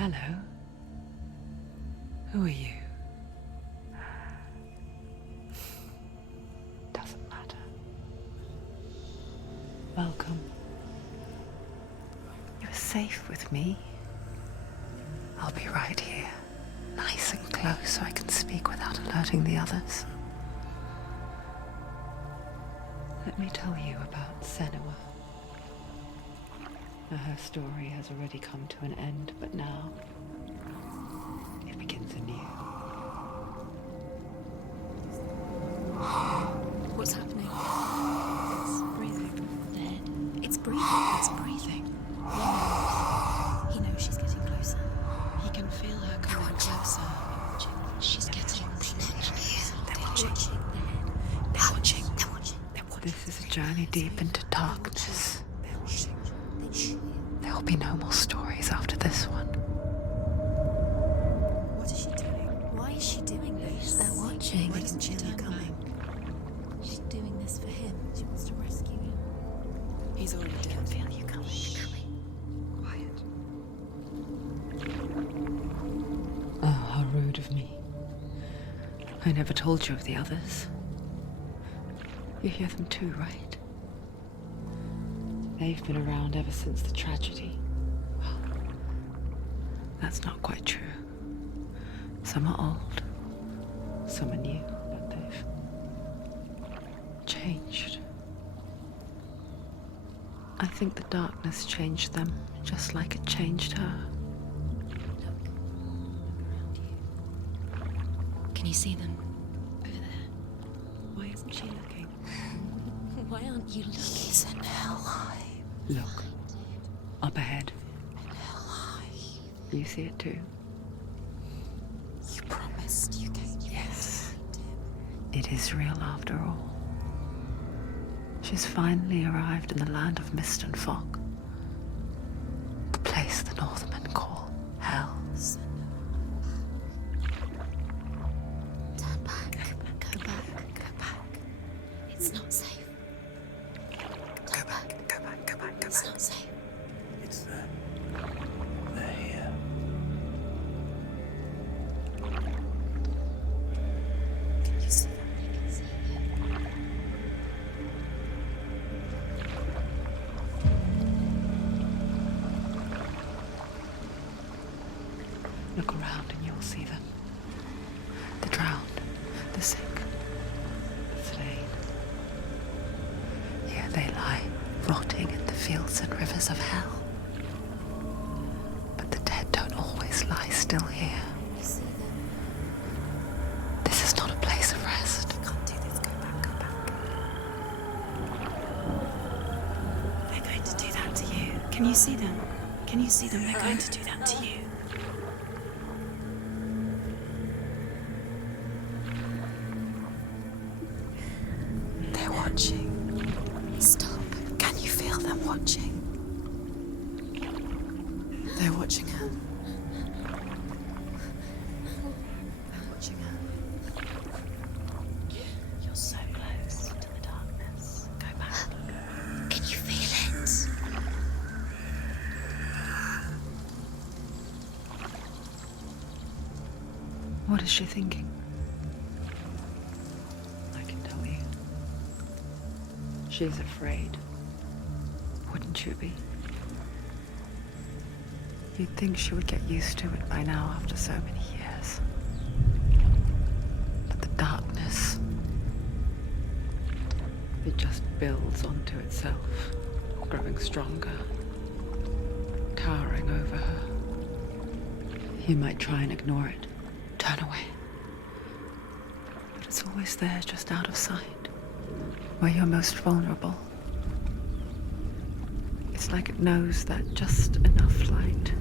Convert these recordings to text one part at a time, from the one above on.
Hello. Who are you? Doesn't matter. Welcome. You're safe with me. I'll be right here, nice and close so I can speak without alerting the others. Let me tell you about Senua. Her story has already come to an end, but now it begins anew. What's happening? It's breathing. Dead. It's breathing. It's breathing. He knows she's getting closer. He can feel her coming closer. She's getting closer. They're watching. They're watching. They're watching. This is a journey deep into darkness. There will be no more stories after this one. What is she doing? Why is she doing this? They're watching. Why doesn't she turn coming? She's doing this for him. She wants to rescue him. He's already dead. I can feel you coming. Quiet. Oh, how rude of me. I never told you of the others. You hear them too, right? They've been around ever since the tragedy. Well, that's not quite true. Some are old, some are new, but they've changed. I think the darkness changed them, just like it changed her. Can you see them? Over there. Why isn't she looking? Why aren't you looking? He's in Helheim. Look, up ahead. In Helheim. You see it too? You promised you came. Yes. It is real after all. She's finally arrived in the land of mist and fog. The place the Northmen call Hell. Turn back. Go back. Go back. It's not safe. Go back. Go back. Go back. Go It's back. not safe. It's there. They're here. Can you see them? You can see it. Look around and you'll see them. The drowned, the sick, the slain. Here they lie, rotting in the fields and rivers of hell. But the dead don't always lie still here. You see them? This is not a place of rest. You can't do this. Go back. Go back. They're going to do that to you. Can you see them? Can you see them? They're going to do that to you. They're watching. Stop. Can you feel them watching? They're watching her. They're watching her. You're so close to the darkness. Go back. Can you feel it? What is she thinking? I can tell you. She's afraid. Wouldn't you be? You'd think she would get used to it by now after so many years. But the darkness, it just builds onto itself, growing stronger, towering over her. You might try and ignore it, turn away. But it's always there, just out of sight, where you're most vulnerable. It's like it knows that just enough light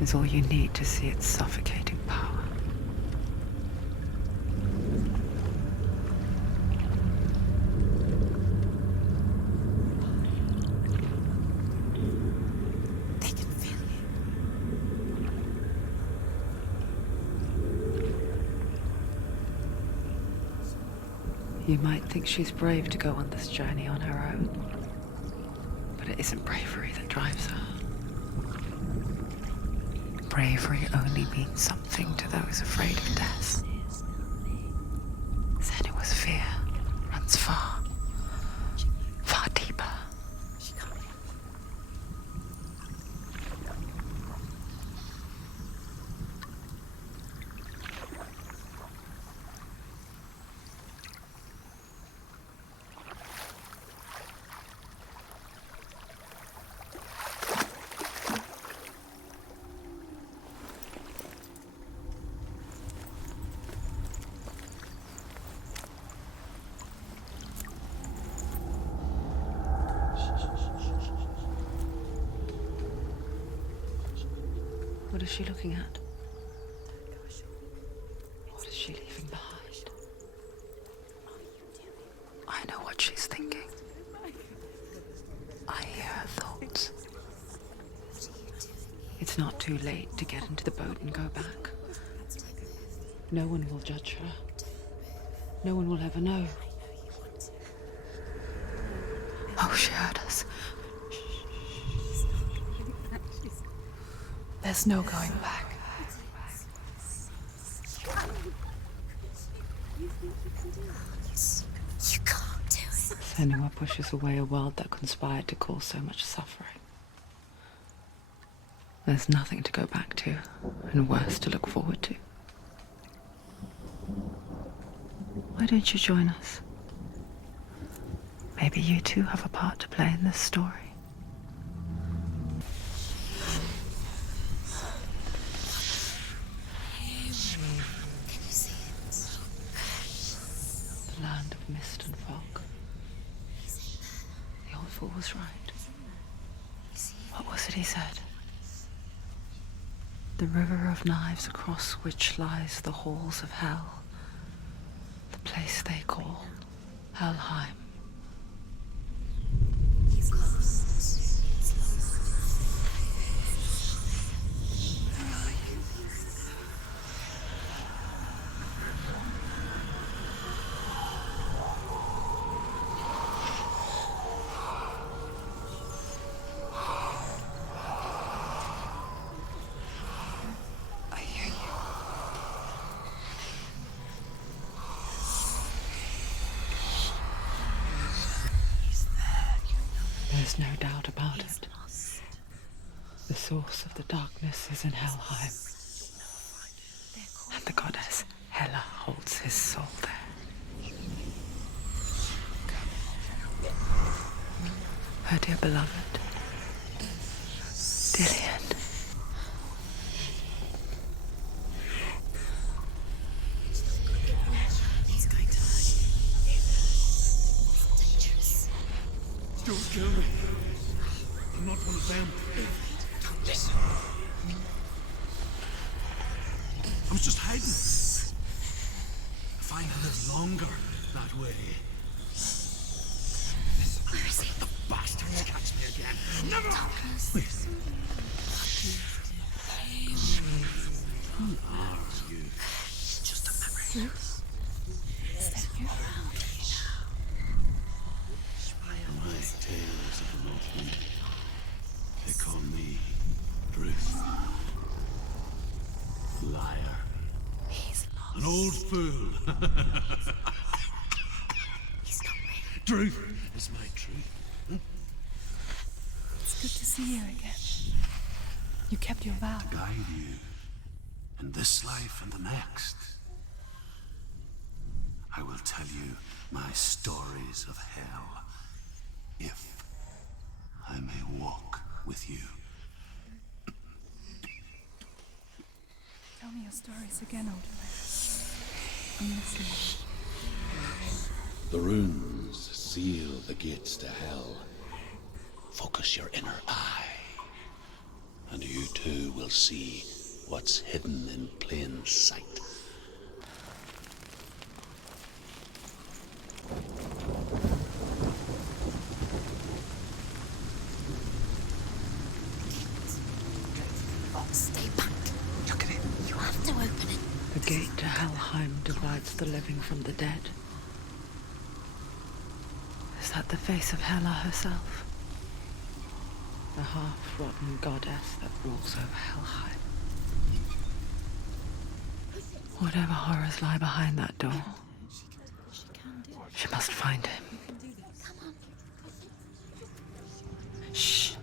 is all you need to see its suffocating power. They can feel you. You might think she's brave to go on this journey on her own, but it isn't bravery that drives her. bravery only means something to those afraid of death. Senua's fear runs far, far deeper. What is she looking at? What is she leaving behind? I know what she's thinking. I hear her thoughts. It's not too late to get into the boat and go back. No one will judge her. No one will ever know. Oh, she heard us. There's no going back. You can't do it. Senua pushes away a world that conspired to cause so much suffering. There's nothing to go back to, and worse to look forward to. Why don't you join us? Maybe you too have a part to play in this story. The land of mist and fog. The old fool was right. What was it he said? The river of knives across which lies the halls of hell. The place they call Helheim. There's no doubt about it. The source of the darkness is in Helheim. And the goddess Hela holds his soul there. Her dear beloved, Dillian. Don't kill me. I'm not one of them. Listen. I was just hiding. If I live longer that way. Where is he? The bastards catch me again. Never! Wait. Who are you? Just a memory. My tales of the Northmen. They call me Bruce. Liar. He's lost. An old fool. He's not real. Truth is my truth. Huh? It's good to see you again. You kept your vow. Guide you in this life and the next. I will tell you my stories of hell, if I may walk with you. Tell me your stories again, old man. I'm listening. The runes seal the gates to hell. Focus your inner eye, and you too will see what's hidden in plain sight. Stay back. Look at it. You have to open it. The gate to Helheim divides the living from the dead. Is that the face of Hela herself? The half-rotten goddess that rules over Helheim. Whatever horrors lie behind that door, She can do it. she must find him. Come on. Shh.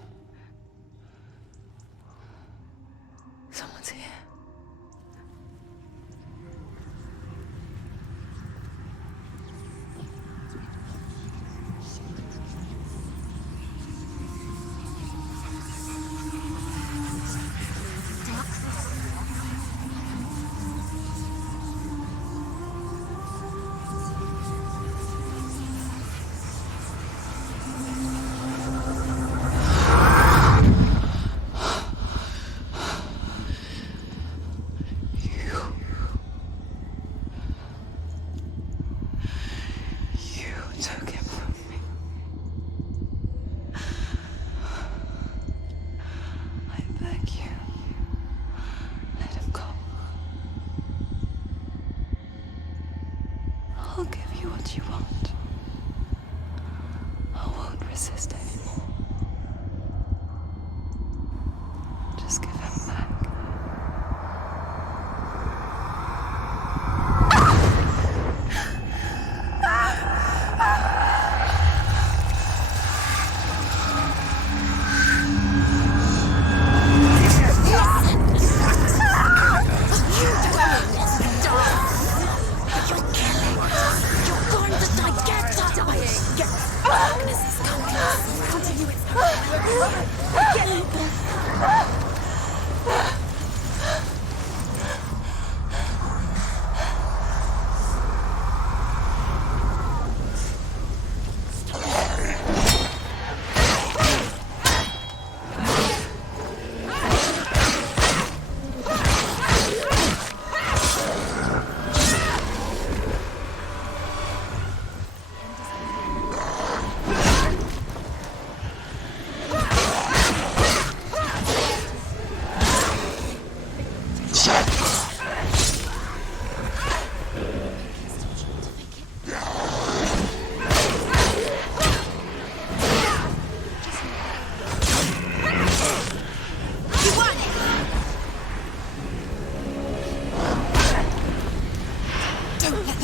Someone's here. Took him from me. I beg you, let him go. I'll give you what you want. I won't resist anymore. Just give him back.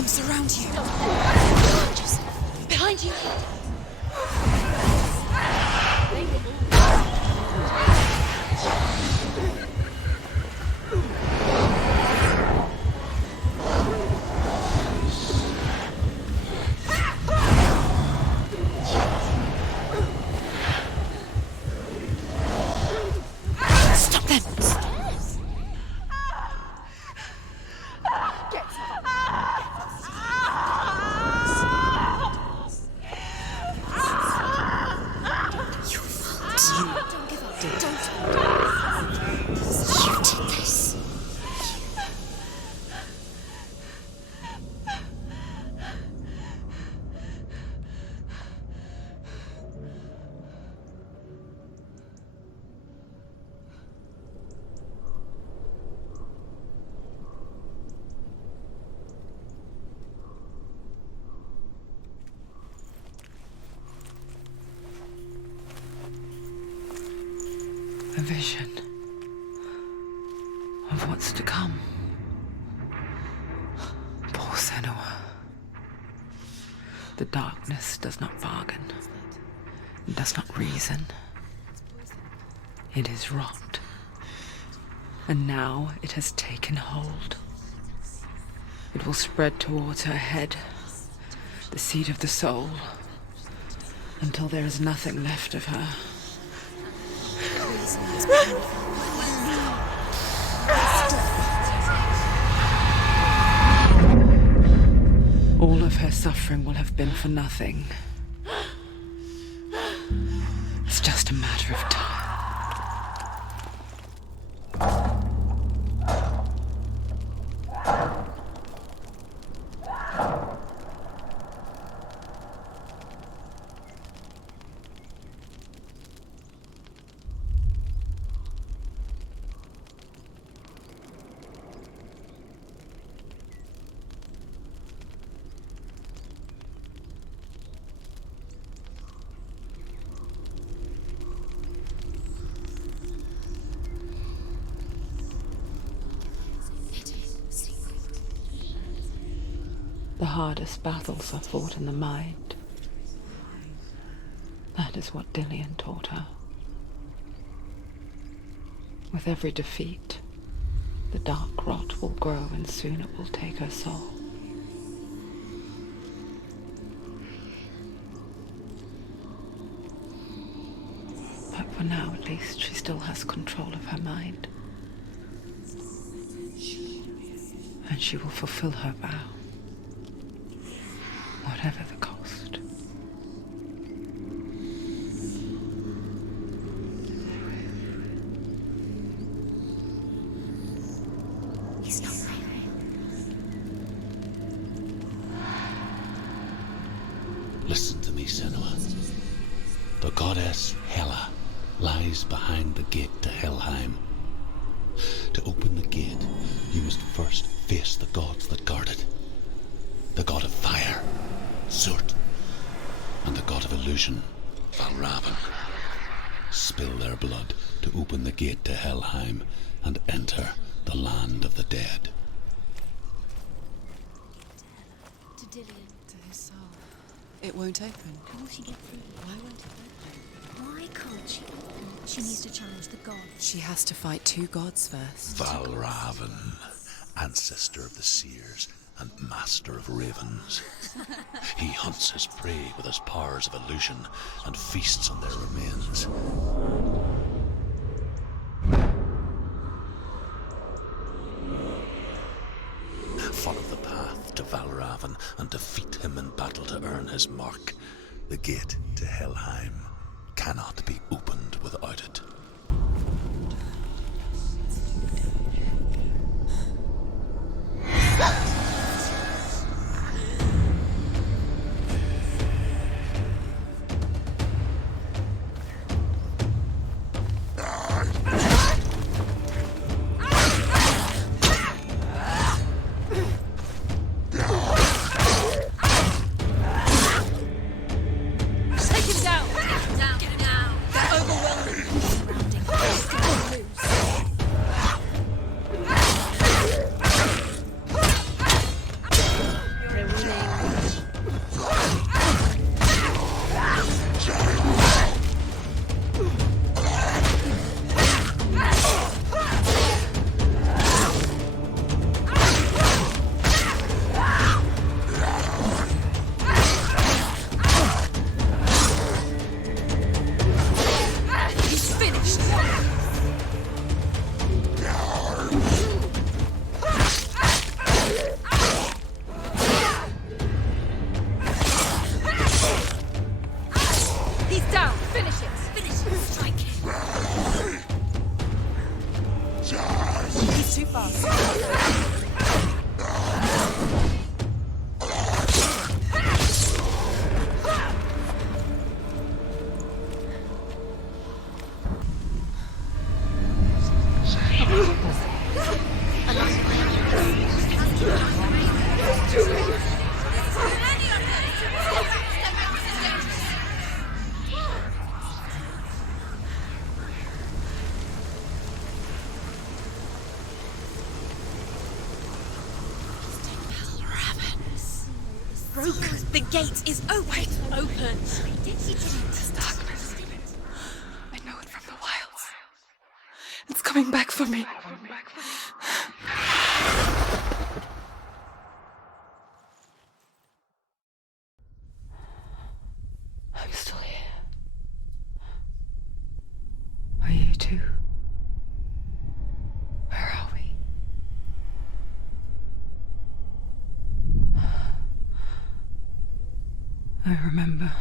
Surround you. Behind you. Stop them. A vision of what's to come. Poor Senua. The darkness does not bargain. It does not reason. It is rot. And now it has taken hold. It will spread towards her head, the seat of the soul, until there is nothing left of her. All of her suffering will have been for nothing. It's just a matter of time. hardest battles are fought in the mind. That is what Dillian taught her. With every defeat, the dark rot will grow and soon it will take her soul. But for now, at least, she still has control of her mind. And she will fulfill her vow, whatever the cost. He's not right. Listen to me, Senua. The goddess Hela lies behind the gate to Helheim. To open the gate, you must first face the gods that guard it. The god of fire, Surt, and the god of illusion, Valravn. Spill their blood to open the gate to Helheim and enter the land of the dead. To Dillian. To his soul. It won't open. How will she get through? Why won't it open? Why can't she open? She needs to challenge the gods. She has to fight two gods first. Valravn, ancestor of the seers and master of ravens. He hunts his prey with his powers of illusion and feasts on their remains. Follow the path to Valravn and defeat him in battle to earn his mark. The gate to Helheim cannot be opened without it. The gate is open. Open. This darkness. I know it from the wilds. It's coming back for me. I'm still here. Are you too? Where are we? I remember.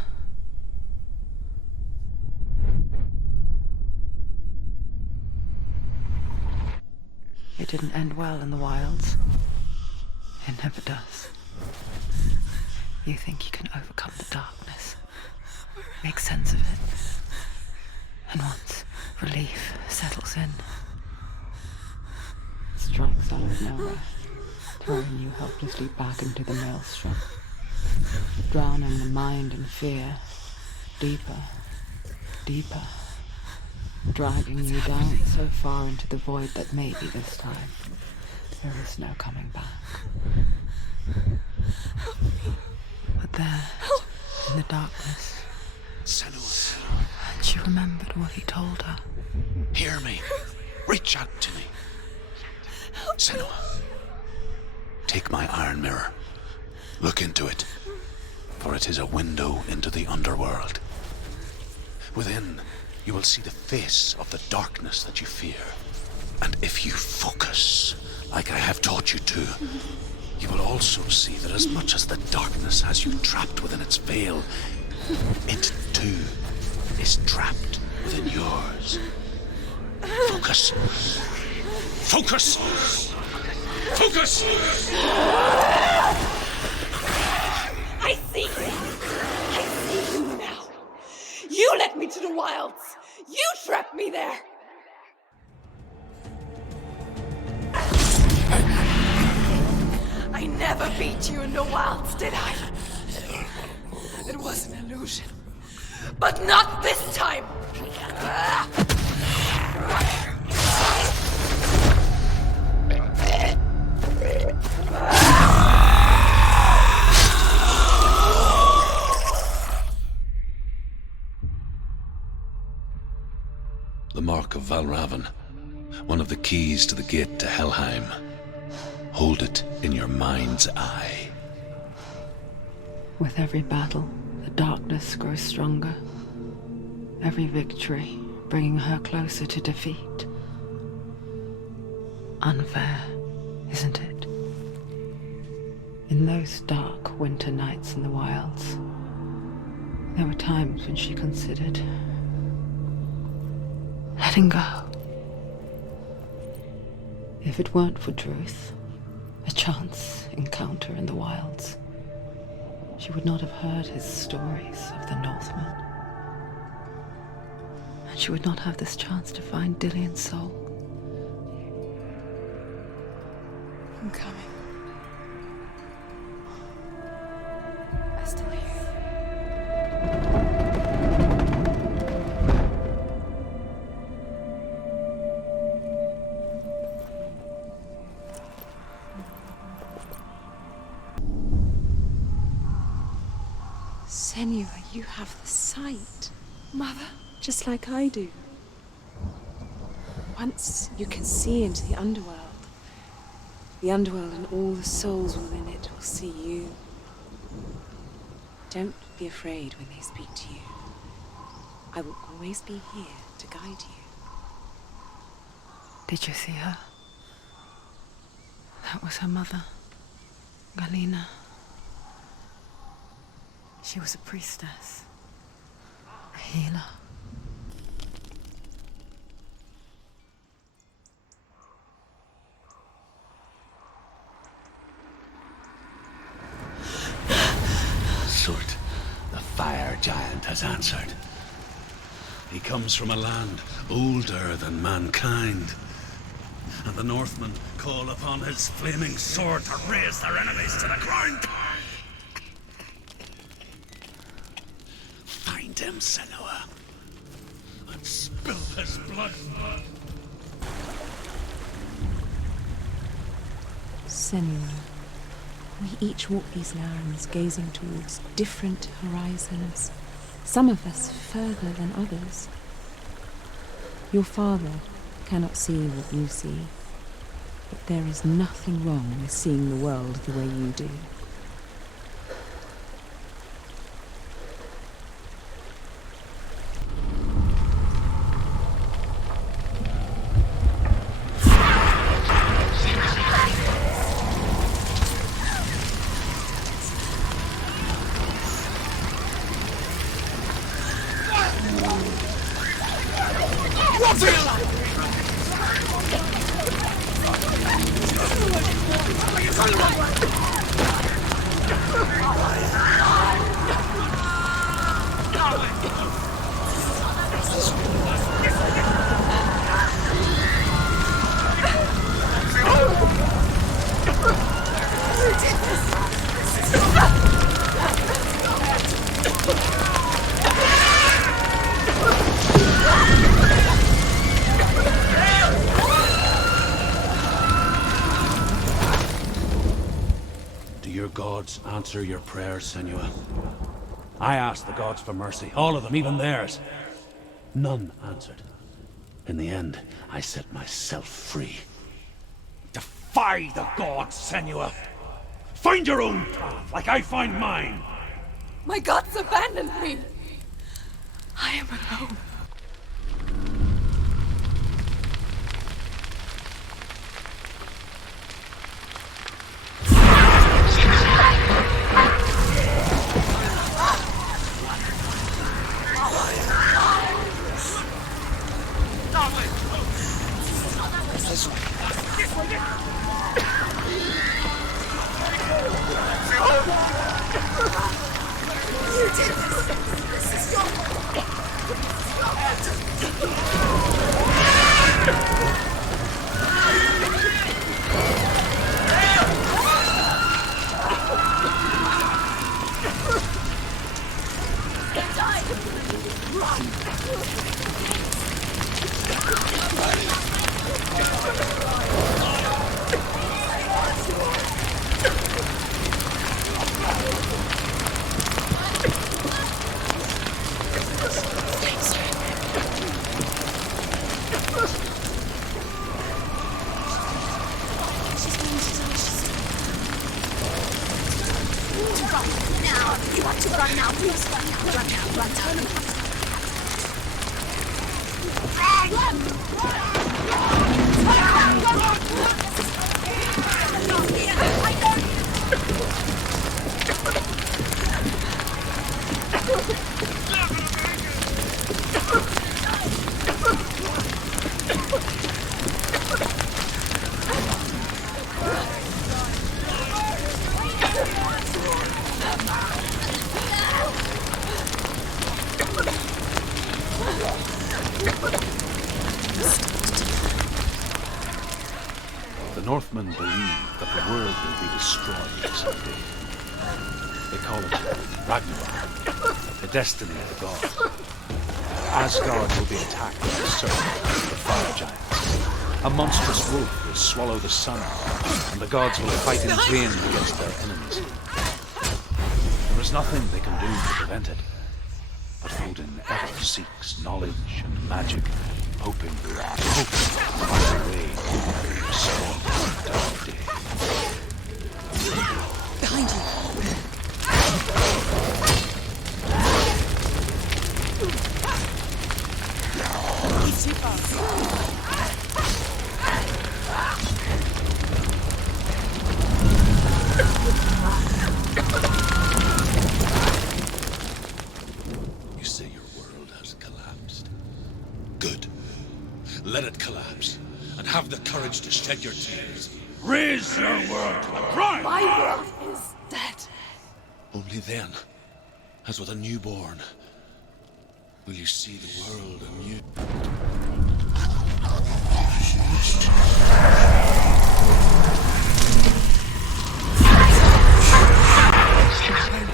It didn't end well in the wilds. It never does. You think you can overcome the darkness, make sense of it, and once relief settles in, it strikes out of nowhere, throwing you helplessly back into the maelstrom, drowning the mind in fear, deeper, deeper, dragging you down so far into the void that maybe this time there is no coming back. But there, in the darkness, Senua, she remembered what he told her. hear me. Reach out to me. Senua, take my iron mirror. Look into it, for it is a window into the underworld. Within, you will see the face of the darkness that you fear. And if you focus, like I have taught you to, you will also see that as much as the darkness has you trapped within its veil, it too is trapped within yours. Focus. Focus! Focus! I see you! I see you now! You led me to the wilds! You trapped me there! I never beat you in the wilds, did I? It was an illusion. But not this time! The mark of Valravn, one of the keys to the gate to Helheim. Hold it in your mind's eye. With every battle, the darkness grows stronger. Every victory bringing her closer to defeat. Unfair, isn't it? In those dark winter nights in the wilds, there were times when she considered letting go. If it weren't for Druth, a chance encounter in the wilds, she would not have heard his stories of the Northmen. And she would not have this chance to find Dillion's soul. I'm coming. I still hear you. Senua, you have the sight, Mother? just like I do. Once you can see into the underworld and all the souls within it will see you. Don't be afraid when they speak to you. I will always be here to guide you. Did you see her? That was her mother, Galina. She was a priestess, a healer. Surt, the fire giant has answered. He comes from a land older than mankind. And the Northmen call upon his flaming sword to raise their enemies to the ground. Find him, Senua, and spill his blood. Senua, we each walk these lands gazing towards different horizons, some of us further than others. Your father cannot see what you see, but there is nothing wrong with seeing the world the way you do. answer your prayers, Senua. I asked the gods for mercy, all of them, even theirs. None answered. In the end, I set myself free. Defy the gods, Senua! Find your own path, like I find mine! My gods abandoned me! I am alone. Northmen believe that the world will be destroyed someday. They call it Ragnarok, the destiny of the gods. Asgard will be attacked by a serpent, the fire giants. A monstrous wolf will swallow the sun, and the gods will fight in vain against their enemies. There is nothing they can do to prevent it, but Odin ever seeks knowledge and magic, hoping to find a way to restore the dark day. Behind you. He's too fast. You say your world has collapsed. Good. Let it collapse, and have the courage to shed your tears. Raise your world to the ground! My world is dead. Only then, as with a newborn, will you see the world anew.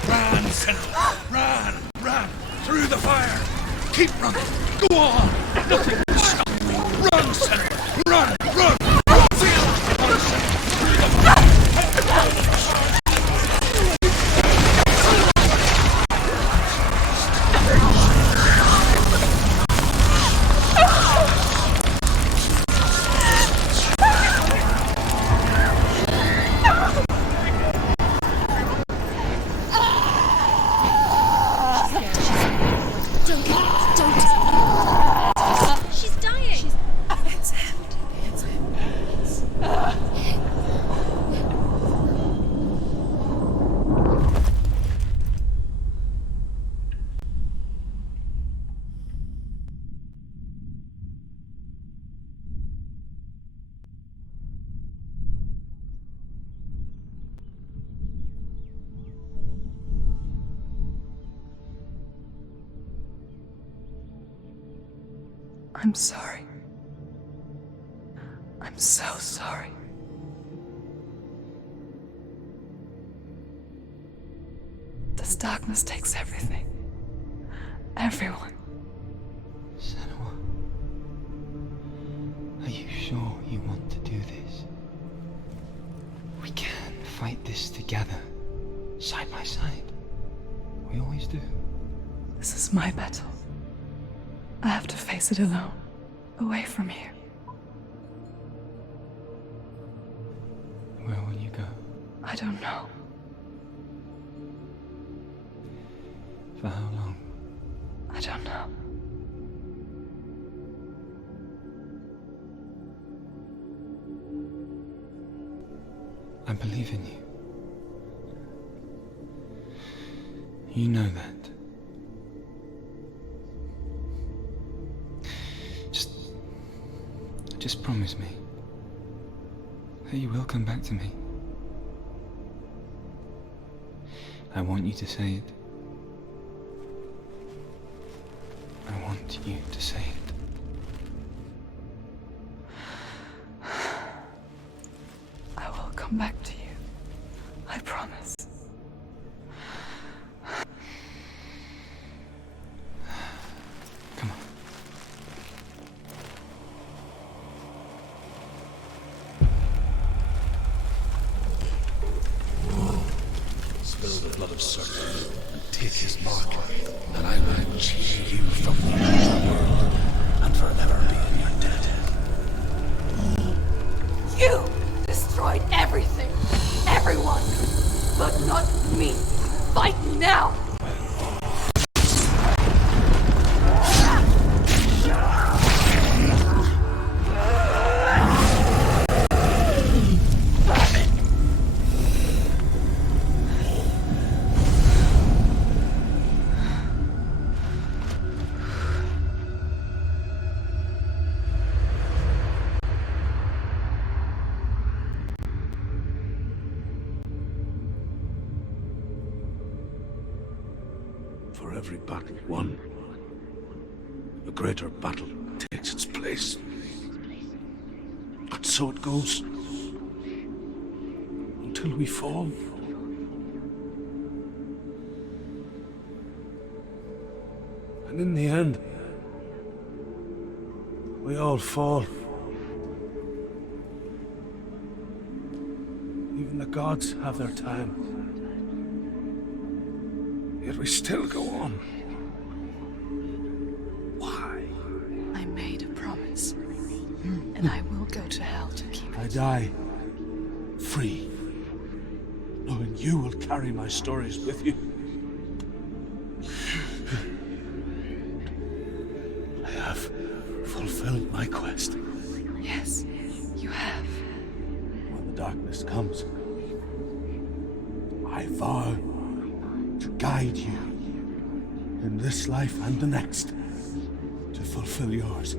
Run, Senua! Run! Through the fire! Keep running! Go on! Nothing will stop me! Run, Senua! Run! I'm sorry. I'm so sorry. This darkness takes everything. Everyone. Senua, are you sure you want to do this? We can fight this together, Side by side. We always do. This is my battle. I have to face it alone, away from here. Where will you go? I don't know. For how long? I don't know. I believe in you. You know that. Just promise me that you will come back to me. I want you to say it. I want you to say it. I will come back to you. I promise. Come on. Spill the blood of Celtic and take his mark, and I will cheer you from the otherworld and forever be in your debt. You destroyed everything, everyone, but not me. Fight me now. For every battle won, a greater battle takes its place. And so it goes. Until we fall. And in the end, we all fall. Even the gods have their time. Yet we still go on. Why? I made a promise. And I will go to hell to keep I it. die free, knowing you will carry my stories with you. I have fulfilled my quest. Yes, you have. When the darkness comes, I vow to guide you in this life and the next to fulfill yours.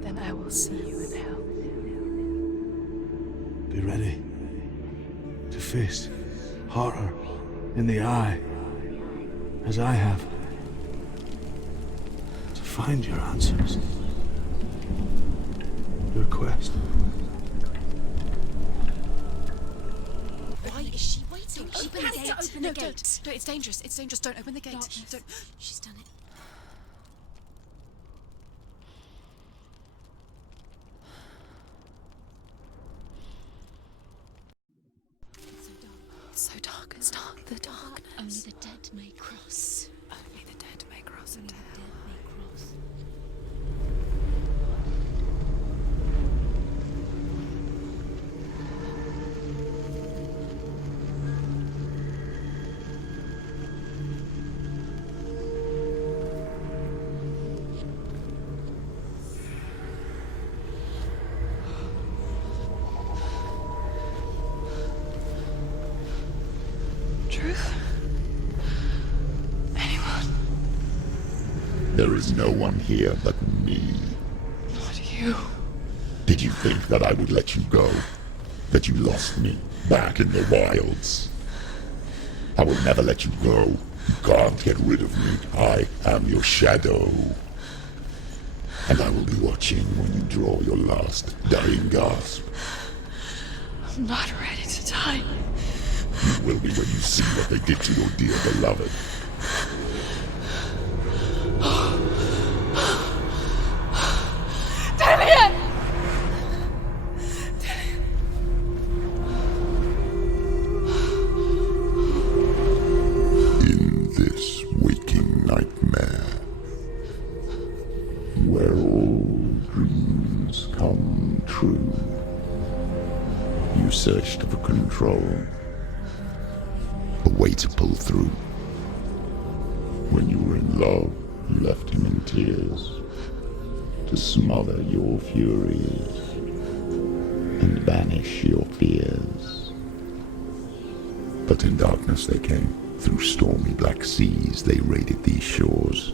Then I will see you in hell. Be ready to face horror in the eye, as I have, to find your answers, your quest. Why is she waiting? Don't Open the open gate. it. Open No, the gate. don't. No, it's dangerous. It's dangerous. Don't open the gate. No, Don't. She's done it. It's so dark. It's dark. The darkness. Only the dead may cross. Only the dead may cross into Dead hell. may cross. Truth? Anyone? There is no one here but me. Not you. Did you think that I would let you go? That you lost me back in the wilds? I will never let you go. You can't get rid of me. I am your shadow. And I will be watching when you draw your last dying gasp. I'm not ready to die. You will be when you see what they did to your dear beloved. Damien! searched for control, a way to pull through. When you were in love, you left him in tears to smother your furies and banish your fears. But in darkness they came, through stormy black seas they raided these shores.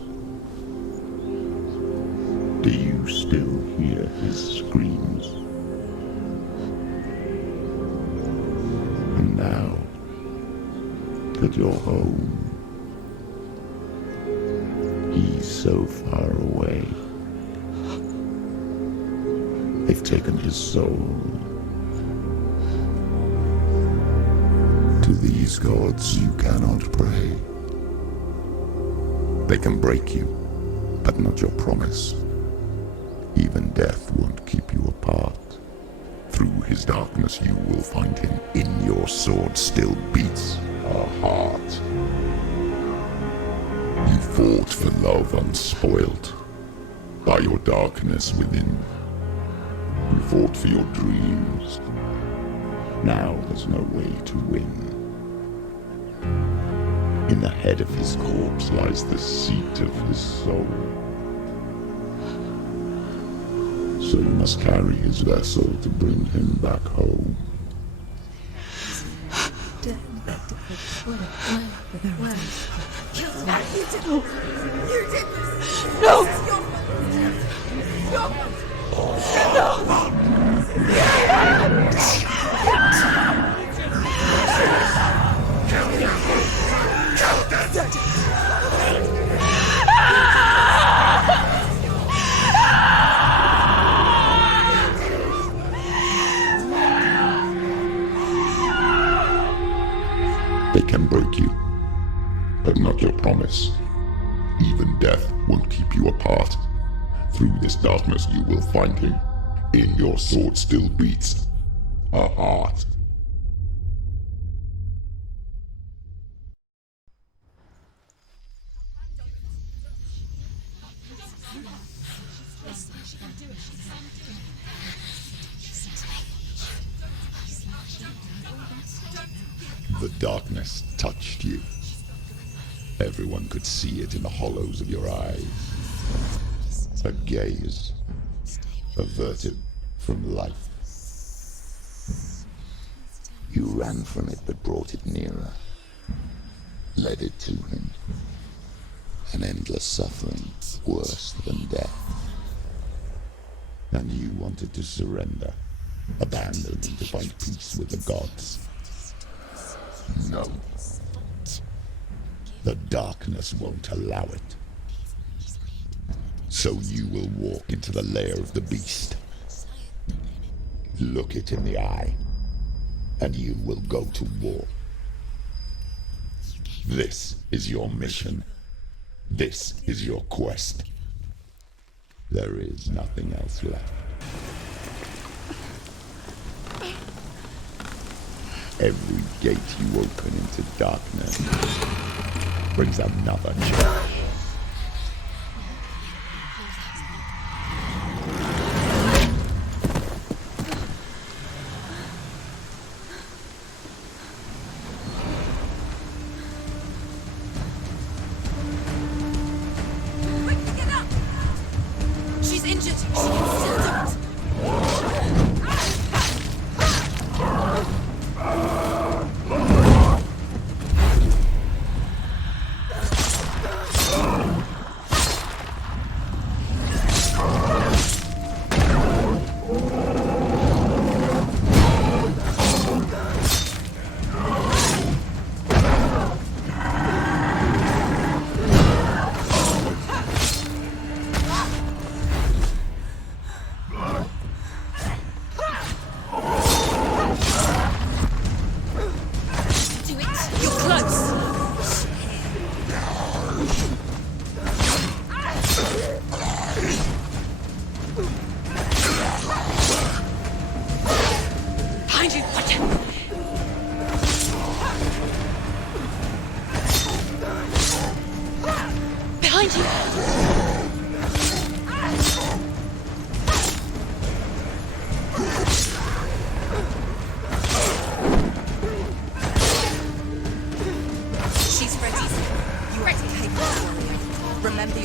Do you still hear his screams? And now that you're home, he's so far away. They've taken his soul. To these gods you cannot pray. They can break you, but not your promise. Even death won't keep you apart. Through his darkness you will find him. In your sword still beats a heart. You fought for love unspoilt by your darkness within. You fought for your dreams. Now there's no way to win. In the head of his corpse lies the seat of his soul. So you must carry his vessel to bring him back home. They can break you, but not your promise. Even death won't keep you apart. Through this darkness you will find him. In your sword still beats a heart. The darkness touched you. Everyone could see it in the hollows of your eyes. A gaze averted from life. You ran from it but brought it nearer. Led it to him. An endless suffering, worse than death. And you wanted to surrender, abandon and to find peace with the gods. No. The darkness won't allow it. So you will walk into the lair of the beast. Look it in the eye, and you will go to war. This is your mission. This is your quest. There is nothing else left. Every gate you open into darkness brings another challenge.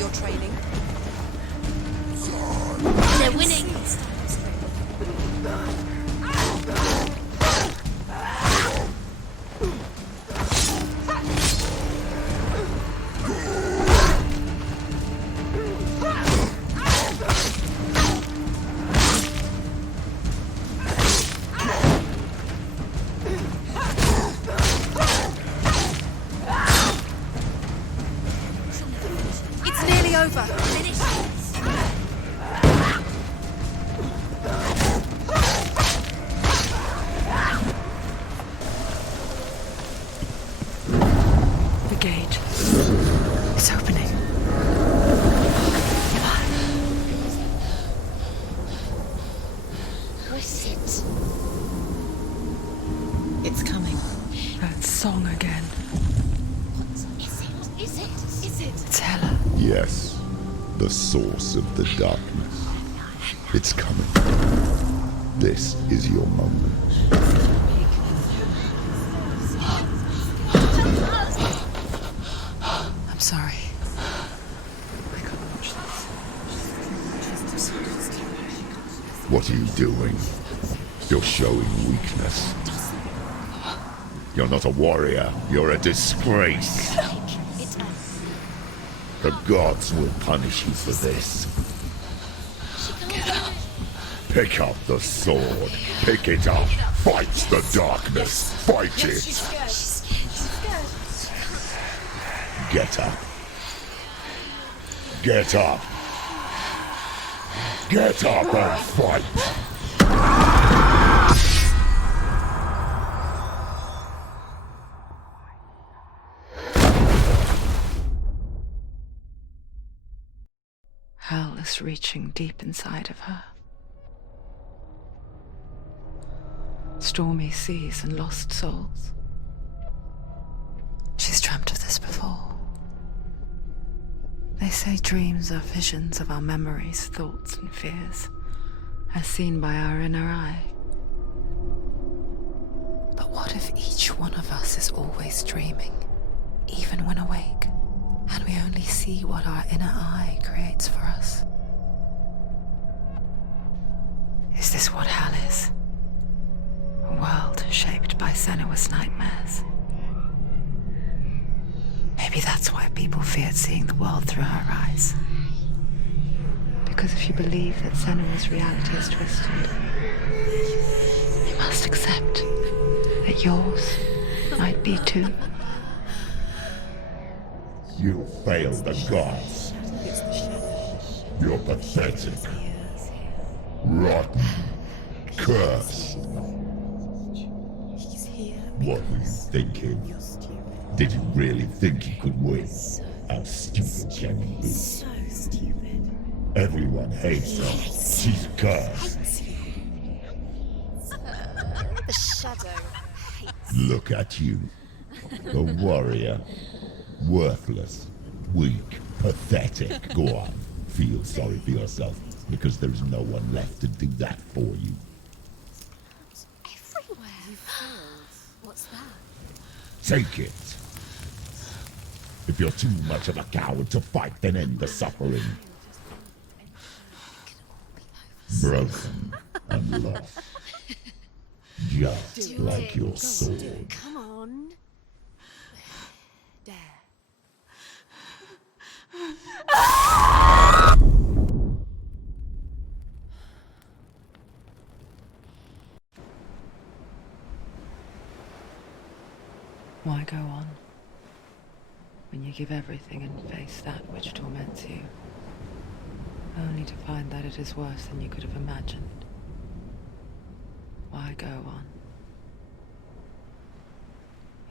your training. They're winning. It's nearly over. The gate. It's opening. Who is it? It's coming. That song again. Is it? It's Hela. Yes, the source of the darkness. It's coming. This is your moment. I'm sorry. I can't watch this. What are you doing? You're showing weakness. You're not a warrior. You're a disgrace. The gods will punish you for this. Pick up the sword. Pick it up. Fight the darkness. Fight it. Get up. Get up. Get up and fight. Hell is reaching deep inside of her. Stormy seas and lost souls. She's dreamt of this before. They say dreams are visions of our memories, thoughts, and fears, as seen by our inner eye. But what if each one of us is always dreaming, even when awake, and we only see what our inner eye creates for us? Is this what hell is? A world shaped by Senua's nightmares. Maybe that's why people feared seeing the world through her eyes. Because if you believe that Senua's reality is twisted, you must accept that yours might be too. You failed the gods. You're pathetic. Rotten. Cursed. What were you thinking? Did you really think you could win? How stupid can you be? So stupid. Everyone hates her. She's cursed. The shadow hates. Look at you. A warrior. Worthless. Weak. Pathetic. Go on. Feel sorry for yourself, because there is no one left to do that for you. Everywhere. You failed. What's that? Take it. If you're too much of a coward to fight, then end the suffering. Broken and lost. Just like your sword. Come on. Dare. Why go on when you give everything and face that which torments you, only to find that it is worse than you could have imagined? Why go on?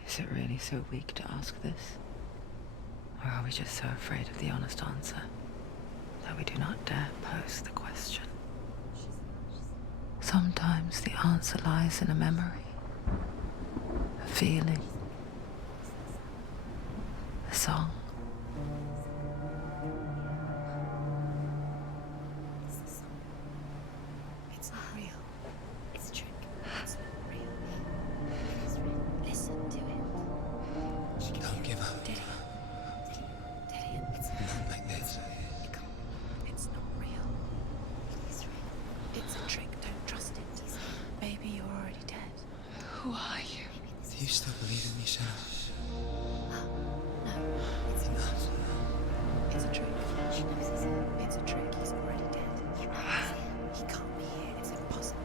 Is it really so weak to ask this? Or are we just so afraid of the honest answer that we do not dare pose the question? Sometimes the answer lies in a memory, a feeling, a song. It's not real. It's a trick. It's not real. It is real. Listen to it. Don't give up. Daddy. Daddy. It's Not like this. Who are you? Do you still believe in me, Senua? No, it's enough. It's a trick. It's a trick. He's already dead. He can't be here. It's impossible.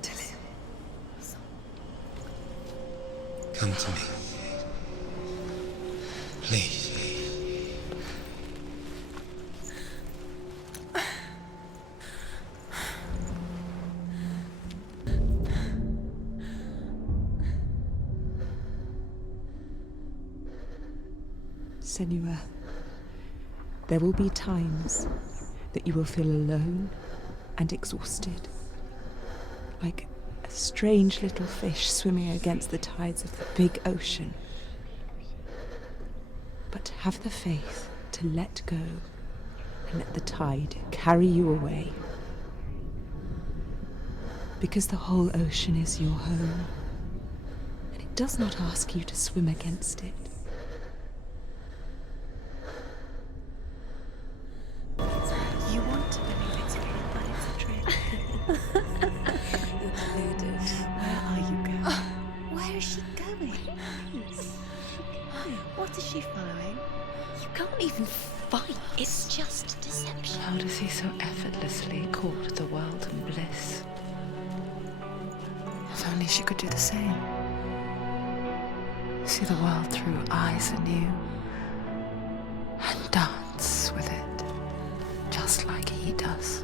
Dillian. Come to me. Please. Senua, there will be times that you will feel alone and exhausted, like a strange little fish swimming against the tides of the big ocean. But have the faith to let go and let the tide carry you away. Because the whole ocean is your home, and it does not ask you to swim against it. You want to believe it's real, but it's a trick. You're deluded. Where are you going? Where is she going? What is she following? You can't even fight. It's just deception. How does he so effortlessly court the world and bliss? If only she could do the same. See the world through eyes anew and dance with it, just like he does.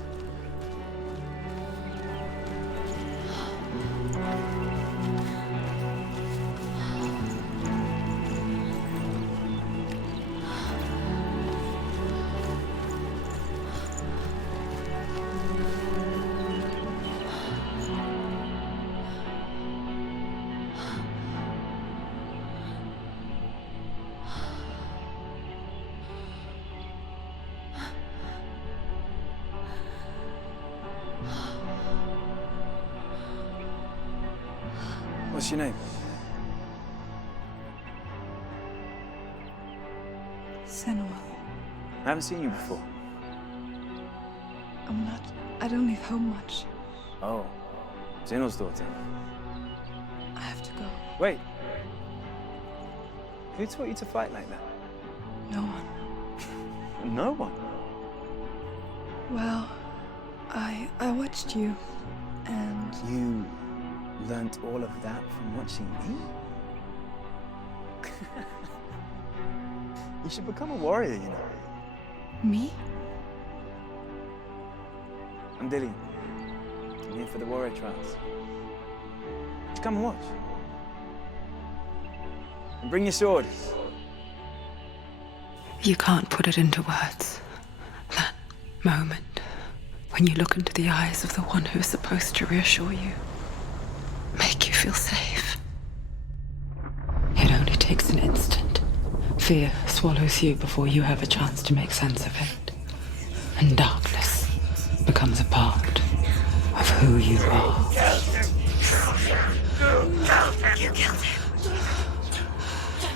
What's your name? Senua. I haven't seen you before. I don't leave home much. Oh, Zeno's daughter. I have to go. Wait. Who taught you to fight like that? No one. No one. Well, I watched you, and You learnt all of that from watching me? You should become a warrior, you know. me? I'm Dillian. I'm here for the warrior trials. Just come and watch. And bring your sword. You can't put it into words. That moment when you look into the eyes of the one who is supposed to reassure you, make you feel safe. It only takes an instant. Fear swallows you before you have a chance to make sense of it. And darkness becomes a part of who you are. You killed him.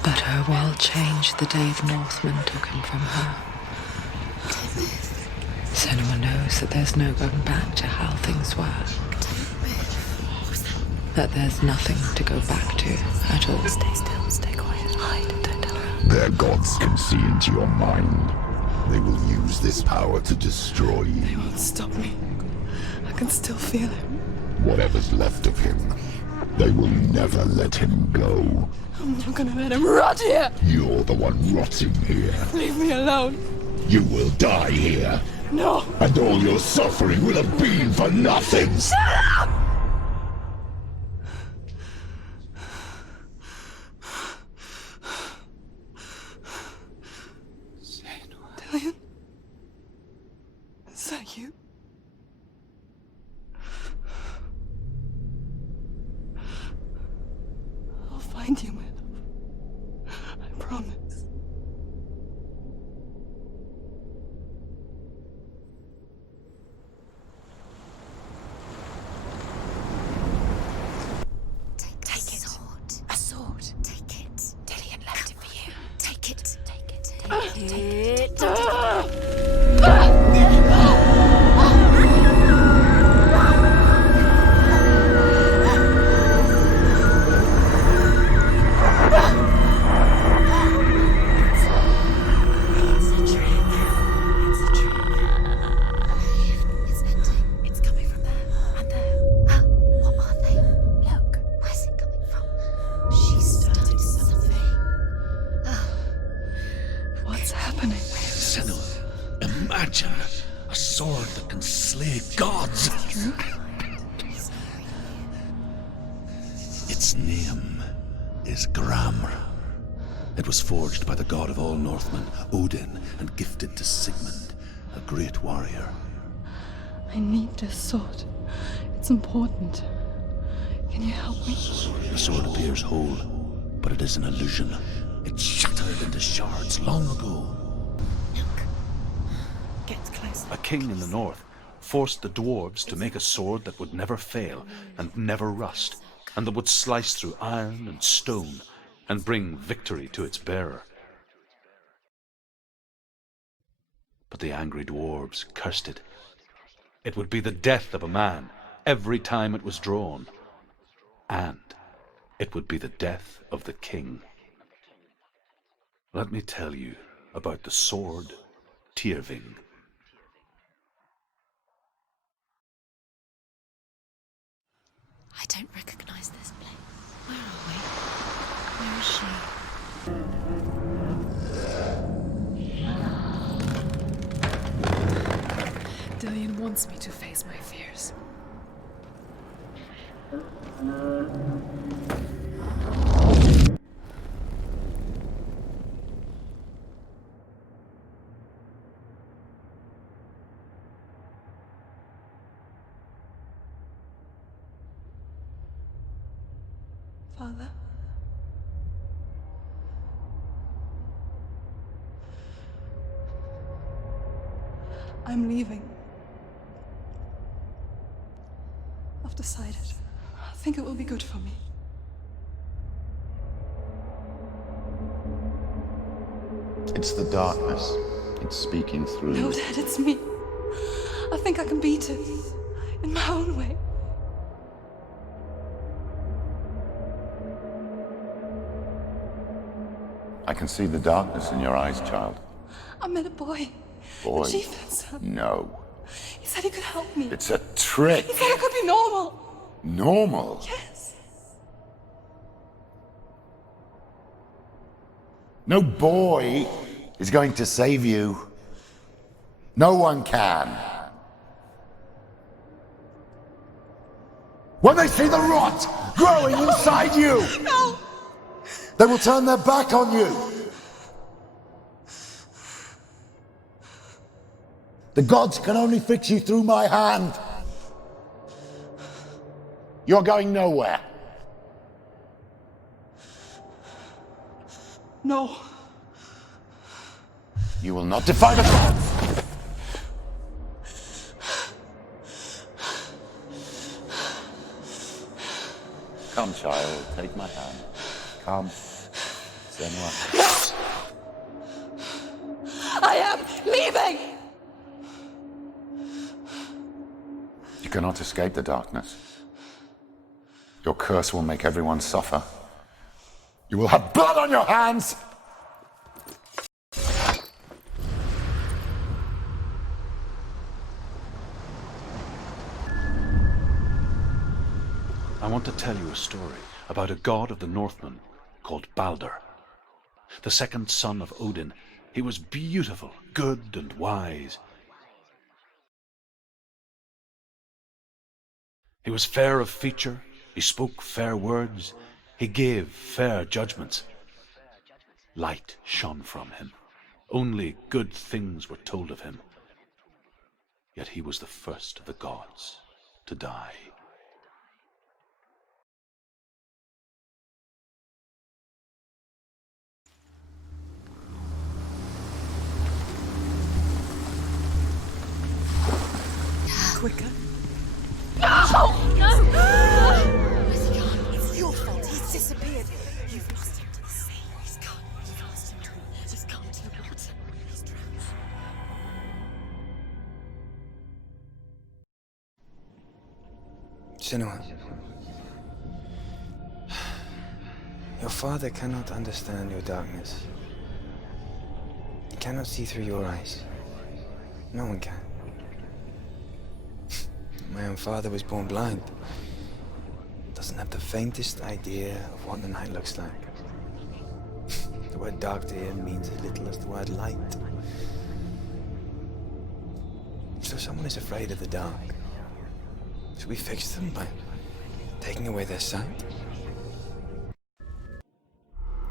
But her world changed the day the Northmen took him from her. Senua knows that there's no going back to how things were. That there's nothing to go back to at all. Stay still, stay quiet, hide, don't tell her. Their gods can see into your mind. They will use this power to destroy you. They won't stop me. I can still feel him. Whatever's left of him, they will never let him go. I'm not gonna let him rot here. You're the one rotting here. Leave me alone. You will die here. No. And all your suffering will have been for nothing. Shut up! Dillian? Is that you? I'll find you, my love. I promise. Take it. A sword. Take it. Dillian left it for you. Take it. Take it. Take it. Senua, imagine a sword that can slay gods. Its name is Gramr. It was forged by the god of all Northmen, Odin, and gifted to Sigmund, a great warrior. I need this sword. It's important. Can you help me? The sword appears whole, but it is an illusion. It shattered into shards long ago. Get close. A king in the north forced the dwarves to make a sword that would never fail and never rust, and that would slice through iron and stone and bring victory to its bearer. But the angry dwarves cursed it. It would be the death of a man every time it was drawn, and it would be the death of the king. Let me tell you about the sword Tyrving. I don't recognize this place. Where are we? Where is she? Dillion wants me to face my fears. Father? I'm leaving. I've decided. I think it will be good for me. It's the darkness. It's speaking through No, you. Dad, it's me. I think I can beat it. In my own way. I can see the darkness in your eyes, child. I met a boy. Boy. The chieftain's son. No. He said he could help me. It's a trick. He said I could be normal. Normal? Yes. No boy is going to save you. No one can. When they see the rot growing inside you, No! they will turn their back on you. The gods can only fix you through my hand. You're going nowhere. No. You will not defy the gods. Come, child, take my hand. Come. Senua. I am leaving! You cannot escape the darkness. Your curse will make everyone suffer. You will have blood on your hands! I want to tell you a story about a god of the Northmen called Balder. The second son of Odin. He was beautiful, good, and wise. He was fair of feature, he spoke fair words, he gave fair judgments. Light shone from him. Only good things were told of him. Yet he was the first of the gods to die. Quicker. Where's he gone? It's your fault. He's disappeared. You've lost him to the sea. He's gone. You've lost him to the water. He's gone to the water. He's drowned. Senua. Your father cannot understand your darkness. He cannot see through your eyes. No one can. My own father was born blind. Doesn't have the faintest idea of what the night looks like. The word dark to him means as little as the word light. So someone is afraid of the dark. Should we fix them by taking away their sight?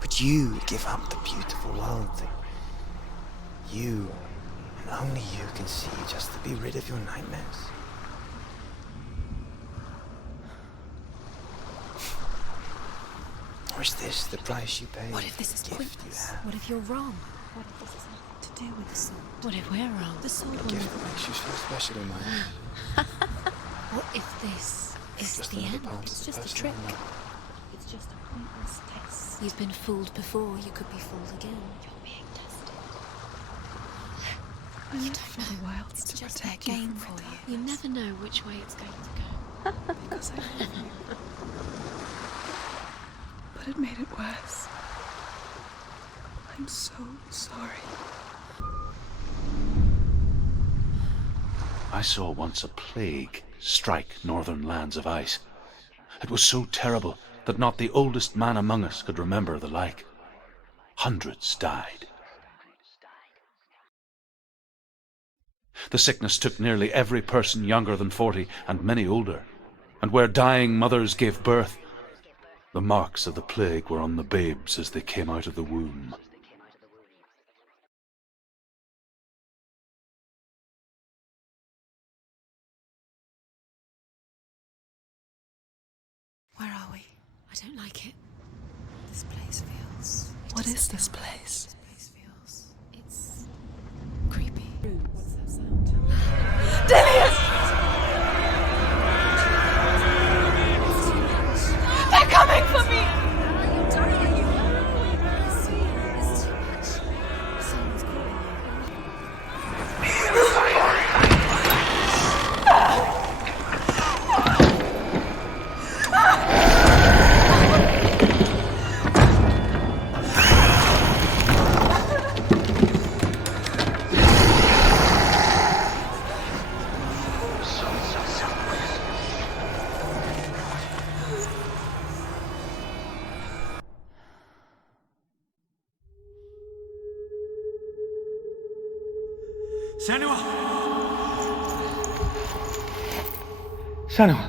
Would you give up the beautiful world that you, and only you, can see just to be rid of your nightmares? Or is this the price you pay? What if this is pointless? What if you're wrong? What if this has nothing to do with the sword? What if we're wrong? The sword will Gift that makes you feel special in my eyes. What if this is Just the another end? part of It's the just a person trick. I know. It's just a pointless test. You've been fooled before, you could be fooled again. You're being tested. You don't know. The wilds It's to just a protect you game from for my you. You never know which way it's going to go. because I love you. But it made it worse. I'm so sorry. I saw once a plague strike northern lands of ice. It was so terrible that not the oldest man among us could remember the like. Hundreds died. The sickness took nearly every person younger than 40 and many older, and where dying mothers gave birth, the marks of the plague were on the babes as they came out of the womb. Where are we? I don't like it. This place feels... What is this place? This place feels... It's... creepy. What's that sound? They're coming for me! You're dying! It's too much. Someone's calling you. Senua! Senua!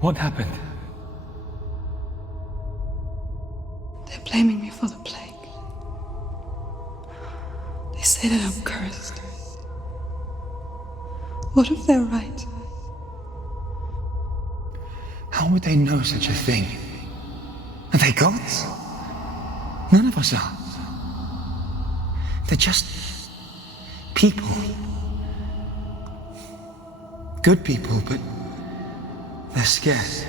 What happened? They're blaming me for the plague. They say that I'm cursed. What if they're right? How would they know such a thing? Are they gods? None of us are. They're just people. Good people, but they're scared.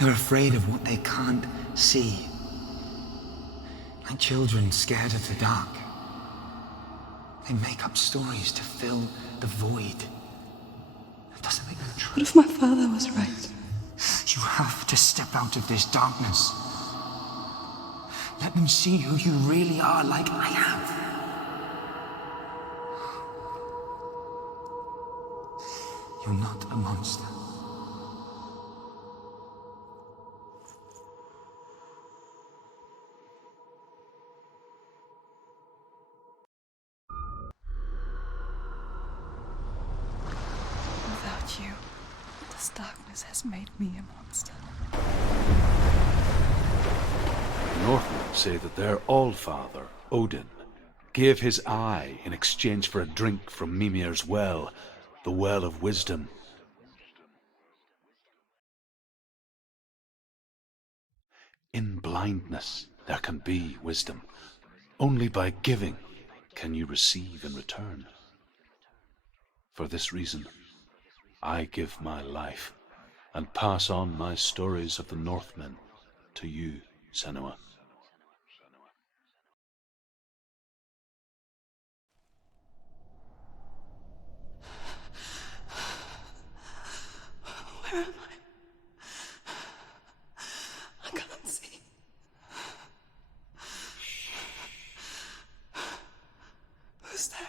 They're afraid of what they can't see. Like children scared of the dark. They make up stories to fill the void. That doesn't make them true. What if my father was right? You have to step out of this darkness. Let them see who you really are, like I have. You're not a monster. Without you, this darkness has made me a monster. Northmen say that their Allfather, Odin, gave his eye in exchange for a drink from Mimir's well, the well of wisdom. In blindness there can be wisdom. Only by giving can you receive in return. For this reason, I give my life and pass on my stories of the Northmen to you, Senua. Where am I? I can't see. Who's there?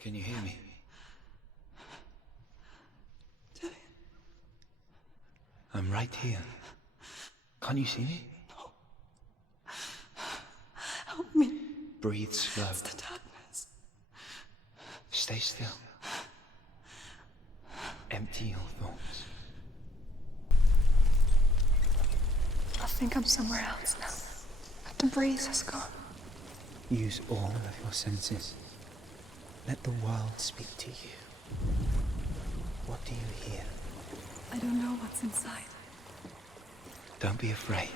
Can you hear me? Dillian. I'm right here. Can't you see me? Help me. Breathe slow. It's the darkness. Stay still. Empty your thoughts. I think I'm somewhere else now. The breeze has gone. Use all of your senses. Let the world speak to you. What do you hear? I don't know what's inside. Don't be afraid.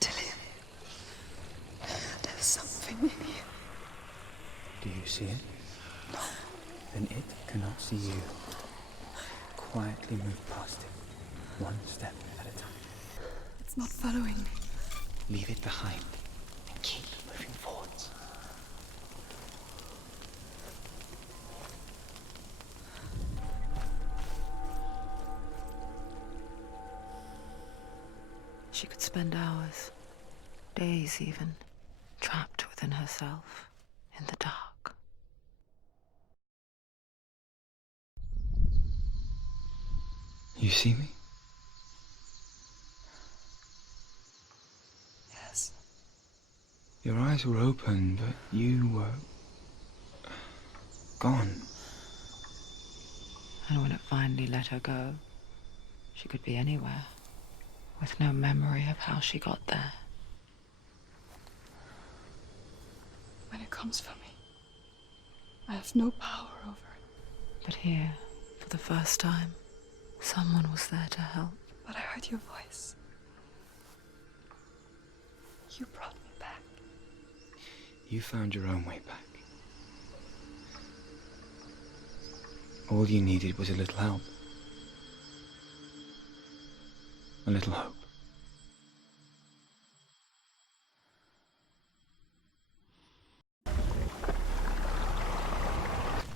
Dillian, there's something in you. Do you see it? No. Then it cannot see you. Quietly move past it, one step at a time. It's not following me. Leave it behind and keep moving forwards. She could spend hours, days even, trapped within herself, in the dark. You see me? Yes. Your eyes were open, but you were gone. And when it finally let her go, she could be anywhere, with no memory of how she got there. When it comes for me, I have no power over it. But here, for the first time, someone was there to help. But I heard your voice. You brought me back. You found your own way back. All you needed was a little help. A little hope.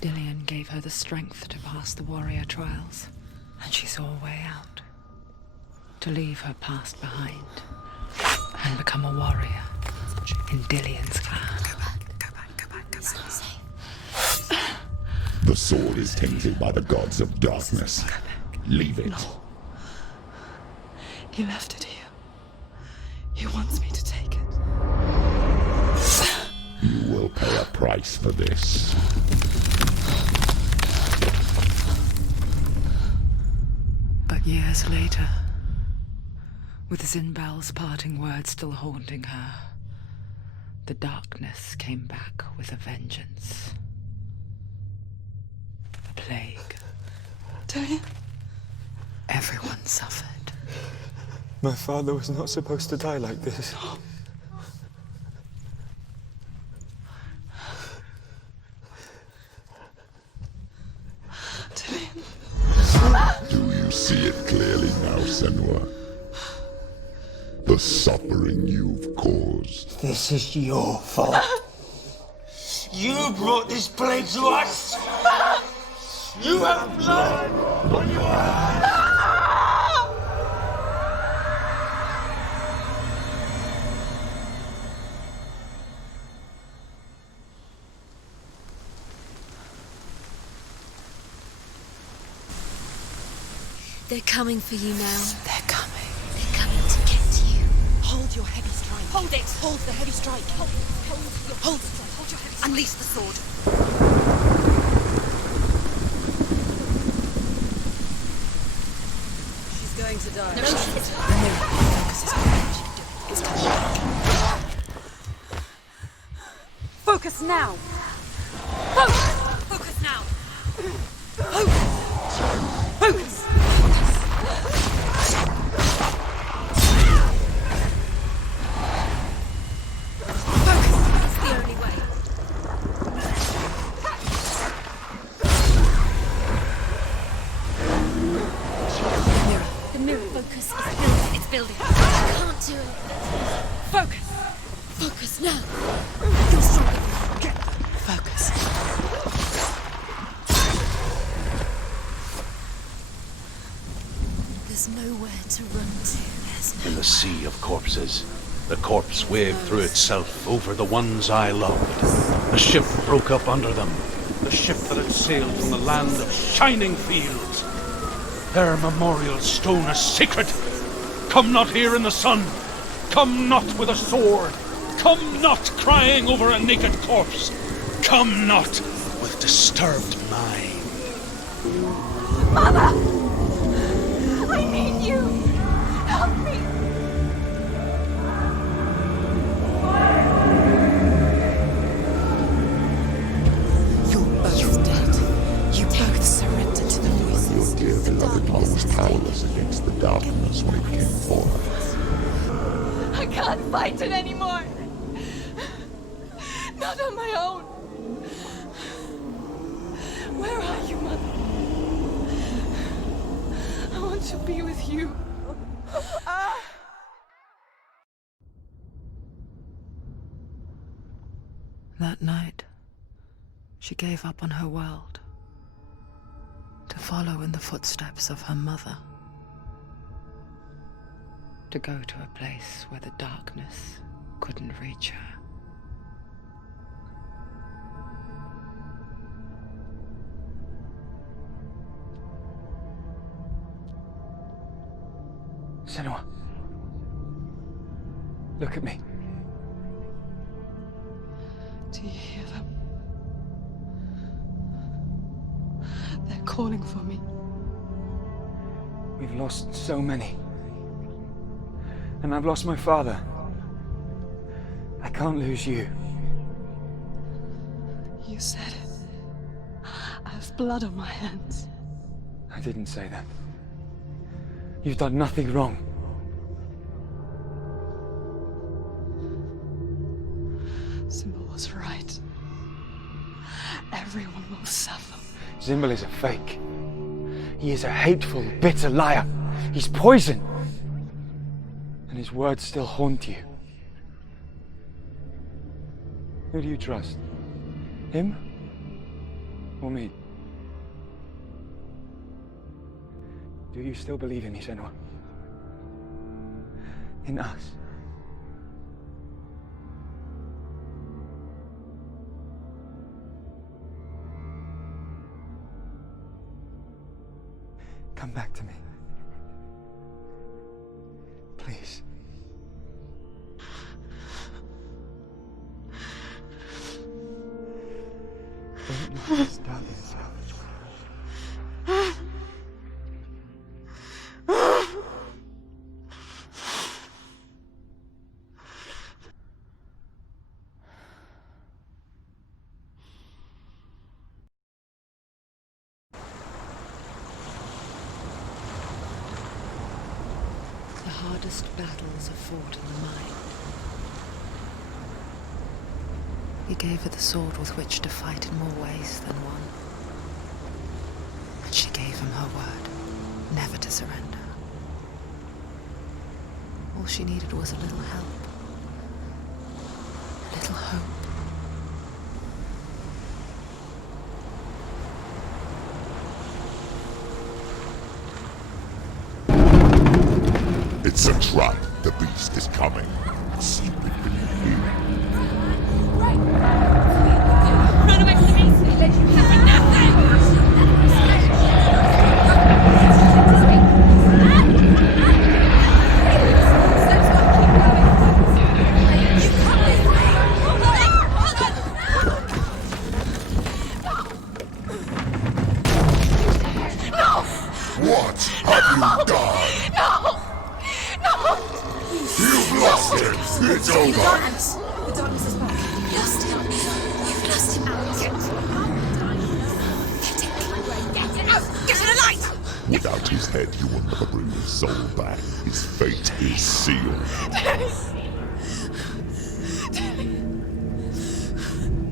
Dillian gave her the strength to pass the warrior trials, and she saw a way out. To leave her past behind and become a warrior in Dillian's clan. Go back. It's not safe. The sword is tainted by the gods of darkness. Leave it. No. He left it here. He wants me to take it. You will pay a price for this. But years later, with Zinbel's parting words still haunting her, the darkness came back with a vengeance. A plague. Dillian? Everyone suffered. My father was not supposed to die like this. Do you see it clearly now, Senua? The suffering you've caused. This is your fault. You brought this plague to us! You have blood on your hands! They're coming for you now. They're coming. They're coming to get you. Hold your heavy strike. Hold it. Hold the heavy strike. Hold it. Hold your heavy strike. Unleash the sword. She's going to die. No, she's Focus now. Focus now. Focus. building. I can't do it. Focus. Focus now. You're stronger. Focus. There's nowhere to run to. In the sea of corpses, the corpse waved through itself over the ones I loved. The ship broke up under them. The ship that had sailed from the land of shining fields. Their memorial stone is sacred. Come not here in the sun. Come not with a sword. Come not crying over a naked corpse. Come not with disturbed mind. Mother! I need you! Help me! You're both dead. You both surrendered to the voices. Your dear beloved mother was powerless against the darkness when it came for her. I can't fight it anymore! Not on my own! Where are you, Mother? I want to be with you. That night, she gave up on her world to follow in the footsteps of her mother, to go to a place where the darkness couldn't reach her. Senua. Look at me. Do you hear them? They're calling for me. We've lost so many. And I've lost my father. I can't lose you. You said it. I have blood on my hands. I didn't say that. You've done nothing wrong. Symbol was right. Everyone will suffer. Symbol is a fake. He is a hateful, bitter liar. He's poison. And his words still haunt you. Who do you trust? Him? Or me? Do you still believe in me, Senua? In us? Come back to me. Please. Don't let this darkness out. The hardest battles are fought in the mind. He gave her the sword with which to fight in more ways than one. And she gave him her word, never to surrender. All she needed was a little help. A little hope. It's a trap. The beast is coming. Stupid beneath you. Run away from the beast! He let you have nothing! What have you done? No! No! You've lost him. It's over. The darkness is back. You've lost him. You've lost him. Get it out! Get to the light! Without his head, you will never bring his soul back. His fate is sealed.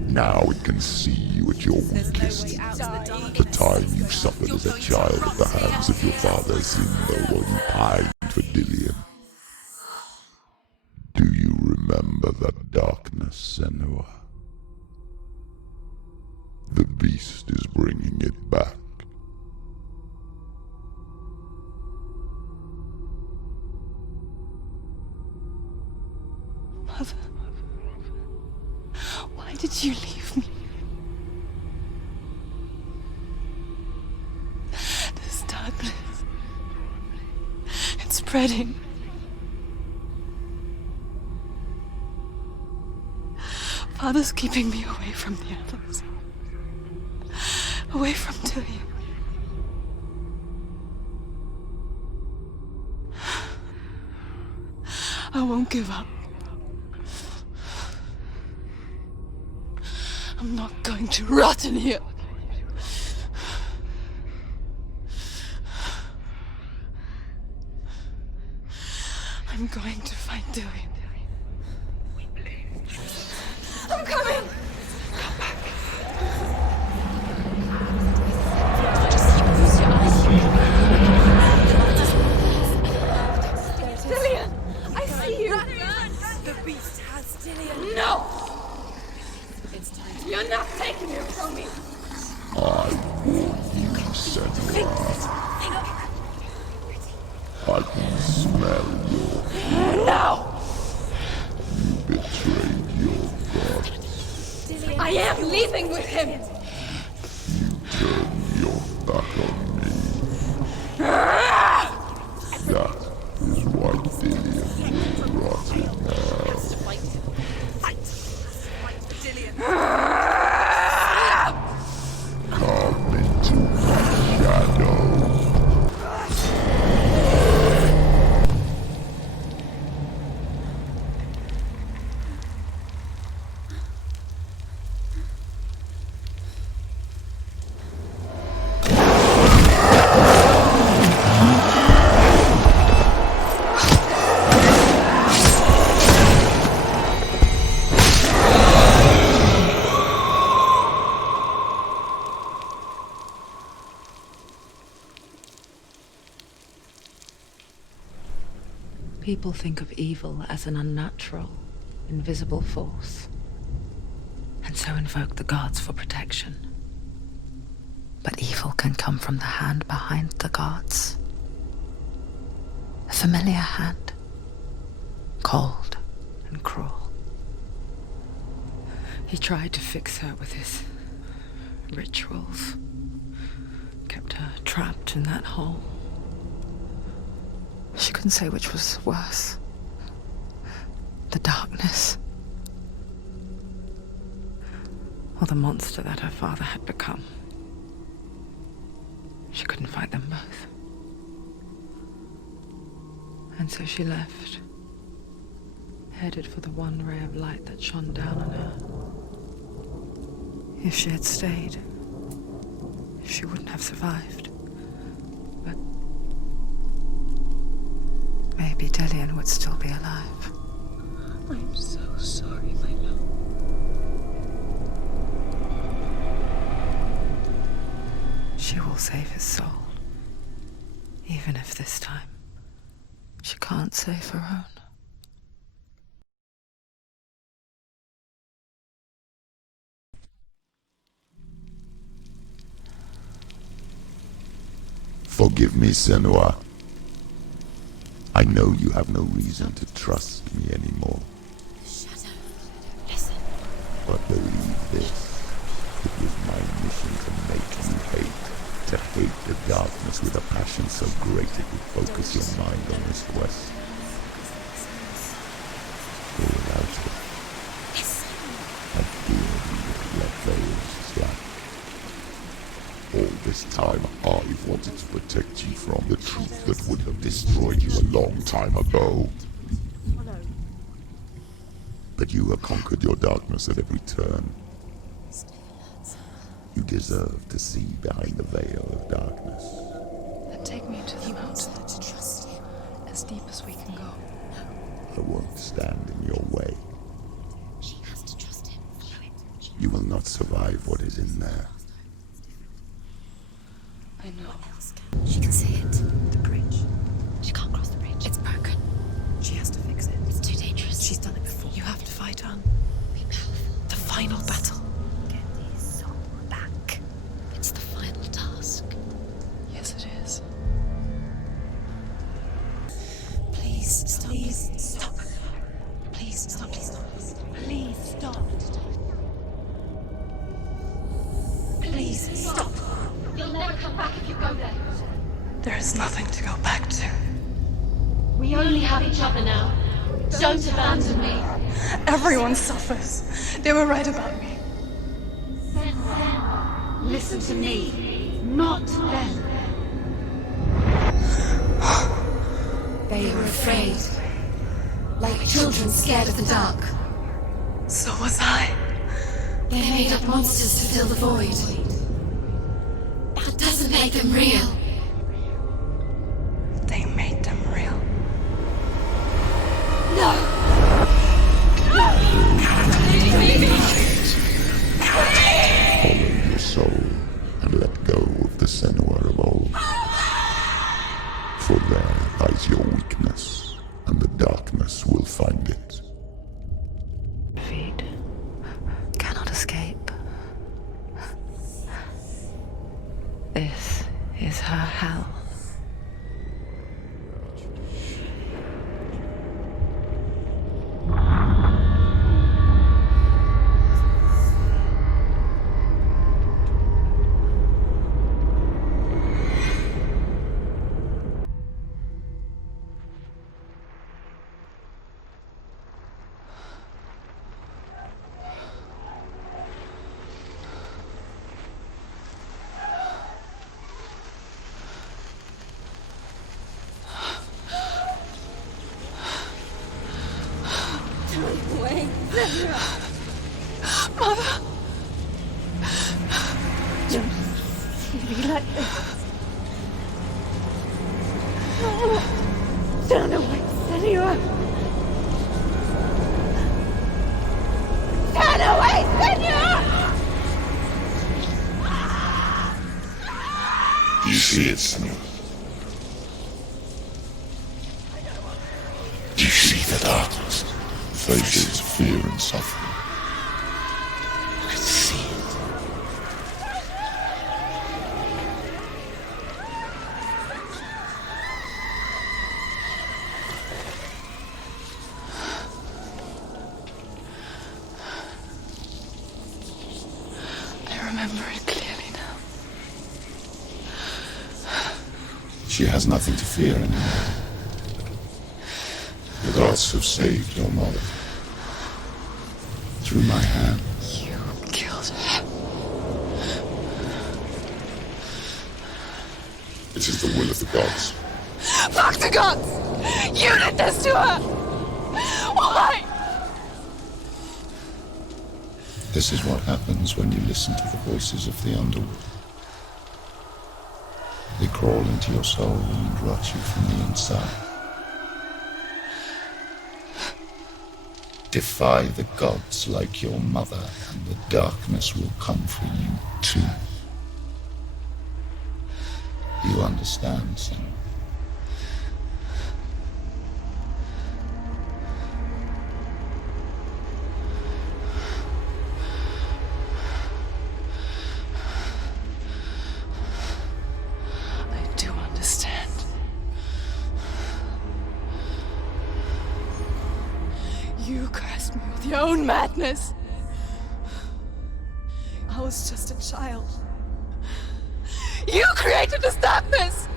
Now it can see you at your weakest. The time you suffered as a child at the hands of your father Zimbo while you pined for Dillium. Do you remember that darkness, Senua? The beast is bringing it back. Mother, why did you leave me? This darkness, It's spreading. Father's keeping me away from the others. Away from Dillian. I won't give up. I'm not going to rot in here. I'm going to find Dillian. I'm coming! Come back. Dillian! I see you! The beast has Dillian. No! You're not taking it from me! I warn you, Senua. I can smell your... No! You betrayed your god. I am leaving with him! You turned your back on me. That is why Dillian will rot in hell. Come into my shadow. People think of evil as an unnatural, invisible force, and so invoke the gods for protection. But evil can come from the hand behind the gods. A familiar hand, cold and cruel. He tried to fix her with his rituals, kept her trapped in that hole. She couldn't say which was worse. The darkness, or the monster that her father had become. She couldn't fight them both. And so she left, headed for the one ray of light that shone down on her. If she had stayed, she wouldn't have survived. But maybe Dillian would still be alive. I'm so sorry, my love. She will save his soul. Even if this time she can't save her own. Forgive me, Senua. I know you have no reason to trust me anymore. Shadow, listen. But believe this, it was my mission to make you hate. To hate the darkness with a passion so great it would focus your mind on this quest. Or without it. I feared you would let veils slap. All this time, I've wanted to protect you from the truth that would have destroyed you a long time ago. But you have conquered your darkness at every turn. You deserve to see behind the veil of darkness. Then take me to the mountain. As deep as we can go. I won't stand in your way. She has to trust him. You will not survive what is in there. I know. She can see it. The bridge. She can't cross the bridge. It's broken. She has to fix it. It's too dangerous. She's done it before. You have to fight on. Be powerful. The final battle. Get his soul back. It's the final task. Yes, it is. Please stop. Please stop. Please stop. Please stop. Please stop. Please stop. You'll never come back if you go there. There is nothing to go back to. We only have each other now. Don't abandon me. Everyone suffers. They were right about me. Listen to me, not them. They were afraid. Like children scared of the dark. So was I. They made up monsters to fill the void. That doesn't make them real. They made them real. No! Follow your soul and let go of the Senua of old. For there lies your weakness, and the darkness will find it. Feet cannot escape. This is her hell. Mother! Don't see me like this. Turn away, Senua! Turn away, Senua! Do you see it, Senua? Do you see the darkness? Faces of fear and suffering. I see it. I remember it clearly now. She has nothing to fear anymore. The gods have saved your mother. Through my hand. You killed her. It is the will of the gods. Fuck the gods! You did this to her! Why? This is what happens when you listen to the voices of the underworld. They crawl into your soul and rot you from the inside. Defy the gods like your mother, and the darkness will come for you too. You understand, son? I do understand. You cursed me with your own madness. I was just a child. You created this darkness!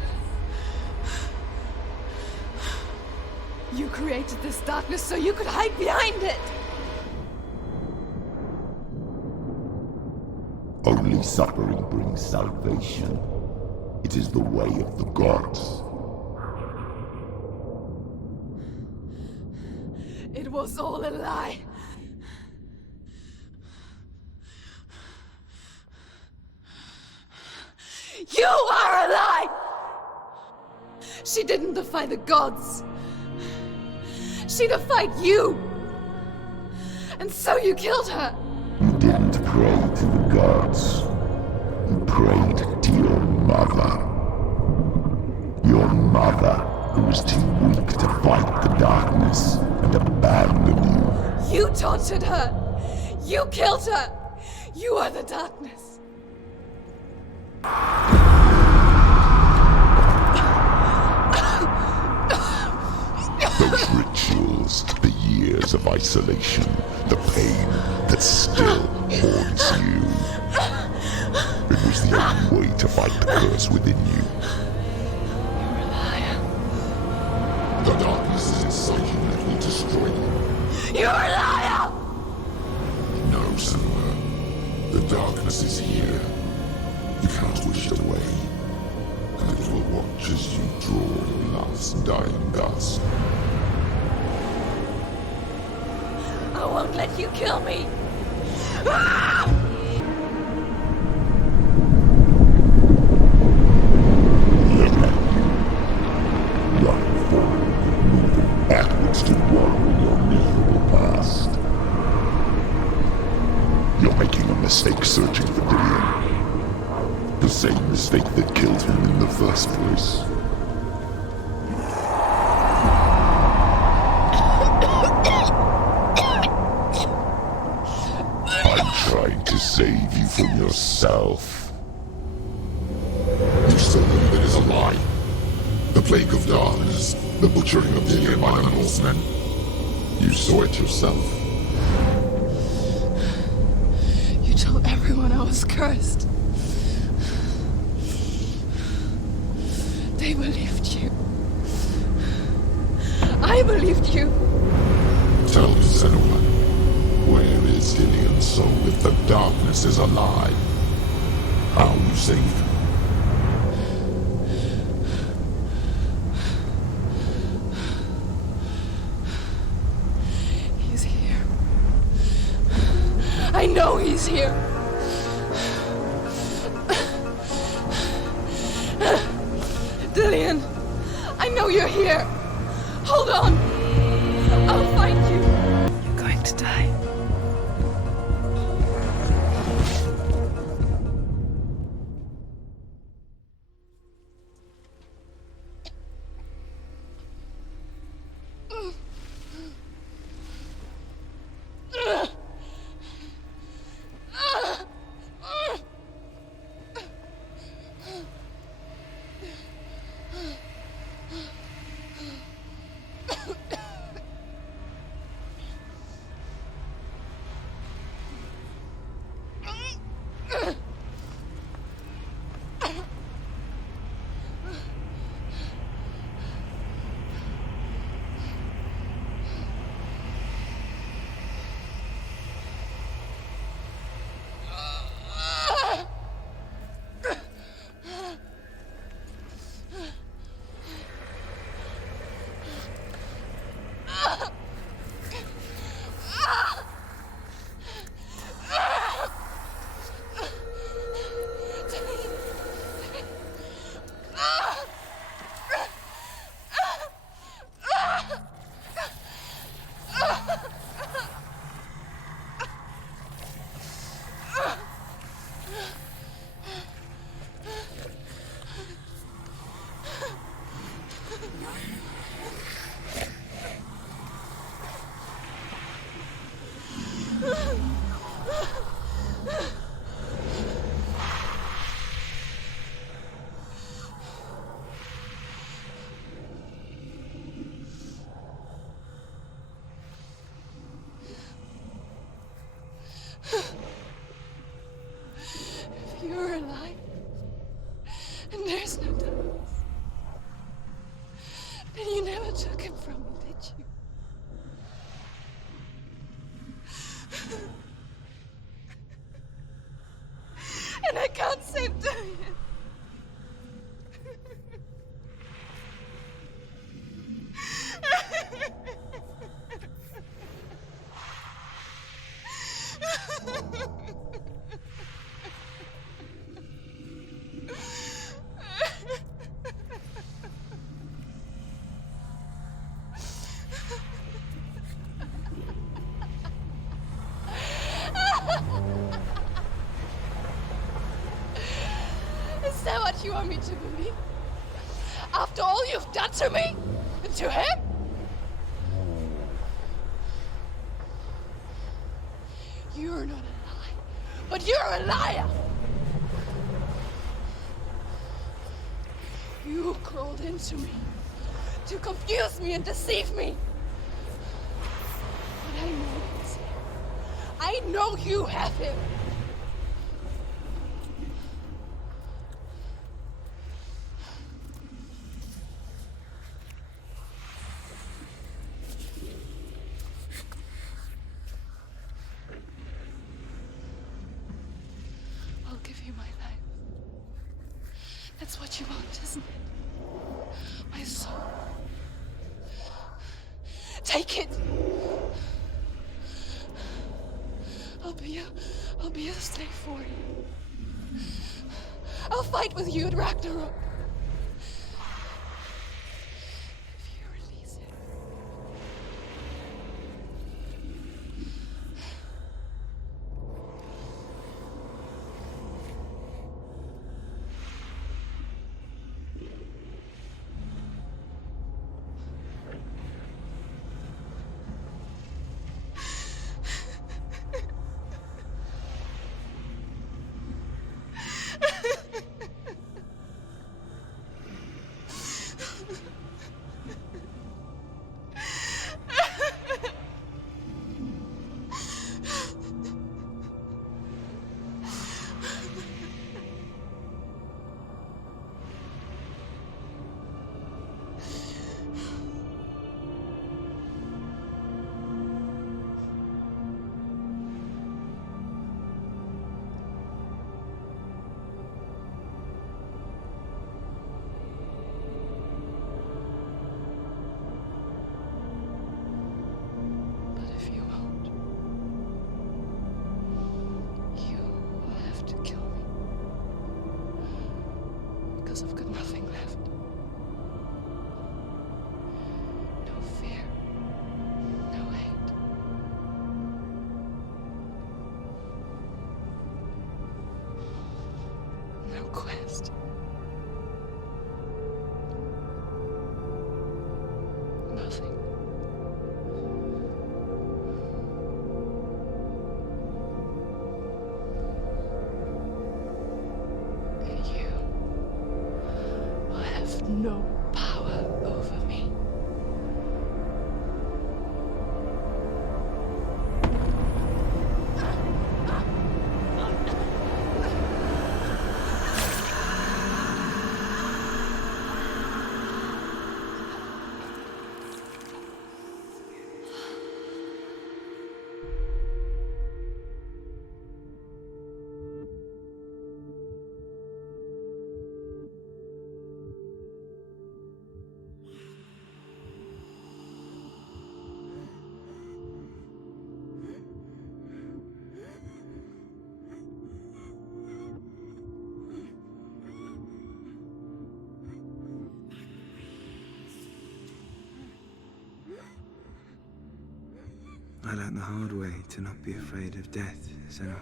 You created this darkness so you could hide behind it! Only suffering brings salvation. It is the way of the gods. It was all a lie. You are a lie! She didn't defy the gods. She defied you. And so you killed her. You didn't pray to the gods. You prayed to your mother. Your mother, who was too weak to fight the darkness and abandon you. You tortured her. You killed her. You are the darkness. Those rituals, the years of isolation, the pain that still haunts you. It was the only way to fight the curse within you. You're a liar. The dark darkness is here. You cannot wish it away. And it will watch as you draw your last dying gasp. I won't let you kill me! Backwards to wallow in your miserable past. You're making a mistake searching for Dillion. The same mistake that killed him in the first place. I'm trying to save you from yourself. You still believe it is a lie. The plague of darkness, the butchering of Dillion by the Norsemen. You saw it yourself. You told everyone I was cursed. They believed you. I believed you. Tell me, Senua, where is Dillion's soul if the darkness is a lie? How you saved him? He's here. I know he's here. Dillion, I know you're here. Hold on. I'll find you. You're going to die. If you're alive, and there's no darkness, then you never took him from me, did you? And I can't save Dillion. Is that what you want me to believe? After all you've done to me? And to him? You're not a lie, but you're a liar! You crawled into me to confuse me and deceive me. But I know he's here. I know you have him. Take it. I'll be a slave for you. I'll fight with you at Ragnarok. If you release it. I've got nothing left. No fear. No hate. No quest. Nothing. No power over me. I learned the hard way to not be afraid of death, Senua.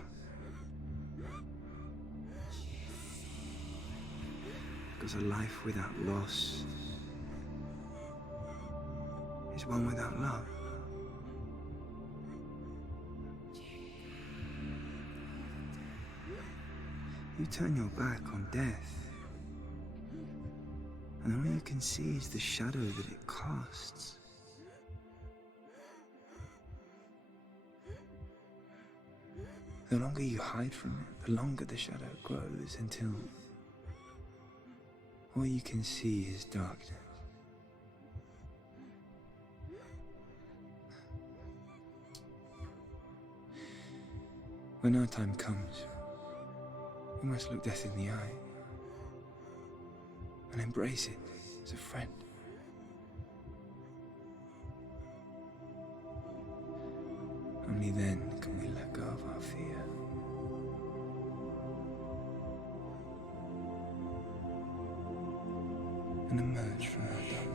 Because a life without loss is one without love. You turn your back on death, and all you can see is the shadow that it casts. The longer you hide from it, the longer the shadow grows until all you can see is darkness. When our time comes, we must look death in the eye and embrace it as a friend. Only then can we let go of our fear. And emerge from our darkness.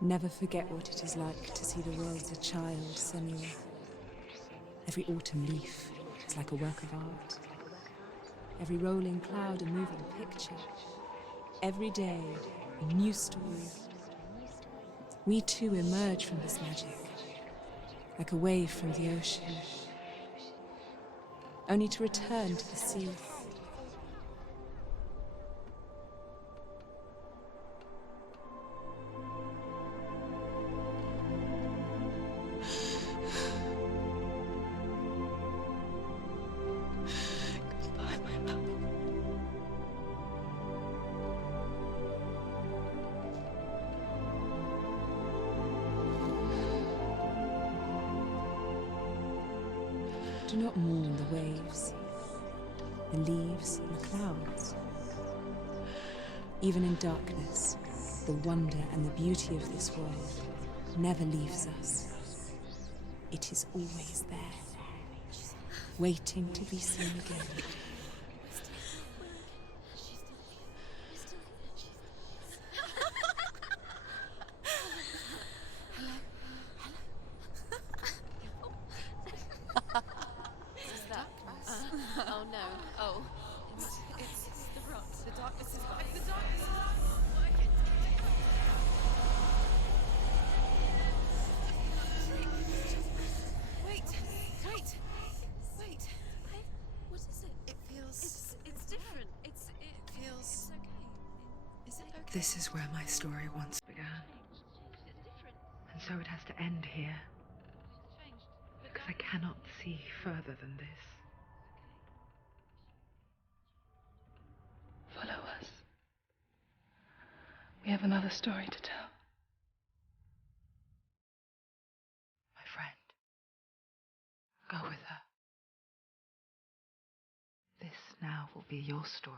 Never forget what it is like to see the world as a child, Senua. Every autumn leaf is like a work of art. Every rolling cloud a moving picture. Every day a new story. We too emerge from this magic, like a wave from the ocean, only to return to the sea. Do not mourn the waves, the leaves and the clouds. Even in darkness, the wonder and the beauty of this world never leaves us. It is always there, waiting to be seen again. Oh no. Oh. It's the rot. The darkness is back. The darkness is working. Wait. What is it? It feels... It's different. It feels... It's okay. Is it okay? This is where my story once began. And so it has to end here. Because I cannot see further than this. Follow us. We have another story to tell. My friend. Go with her. This now will be your story.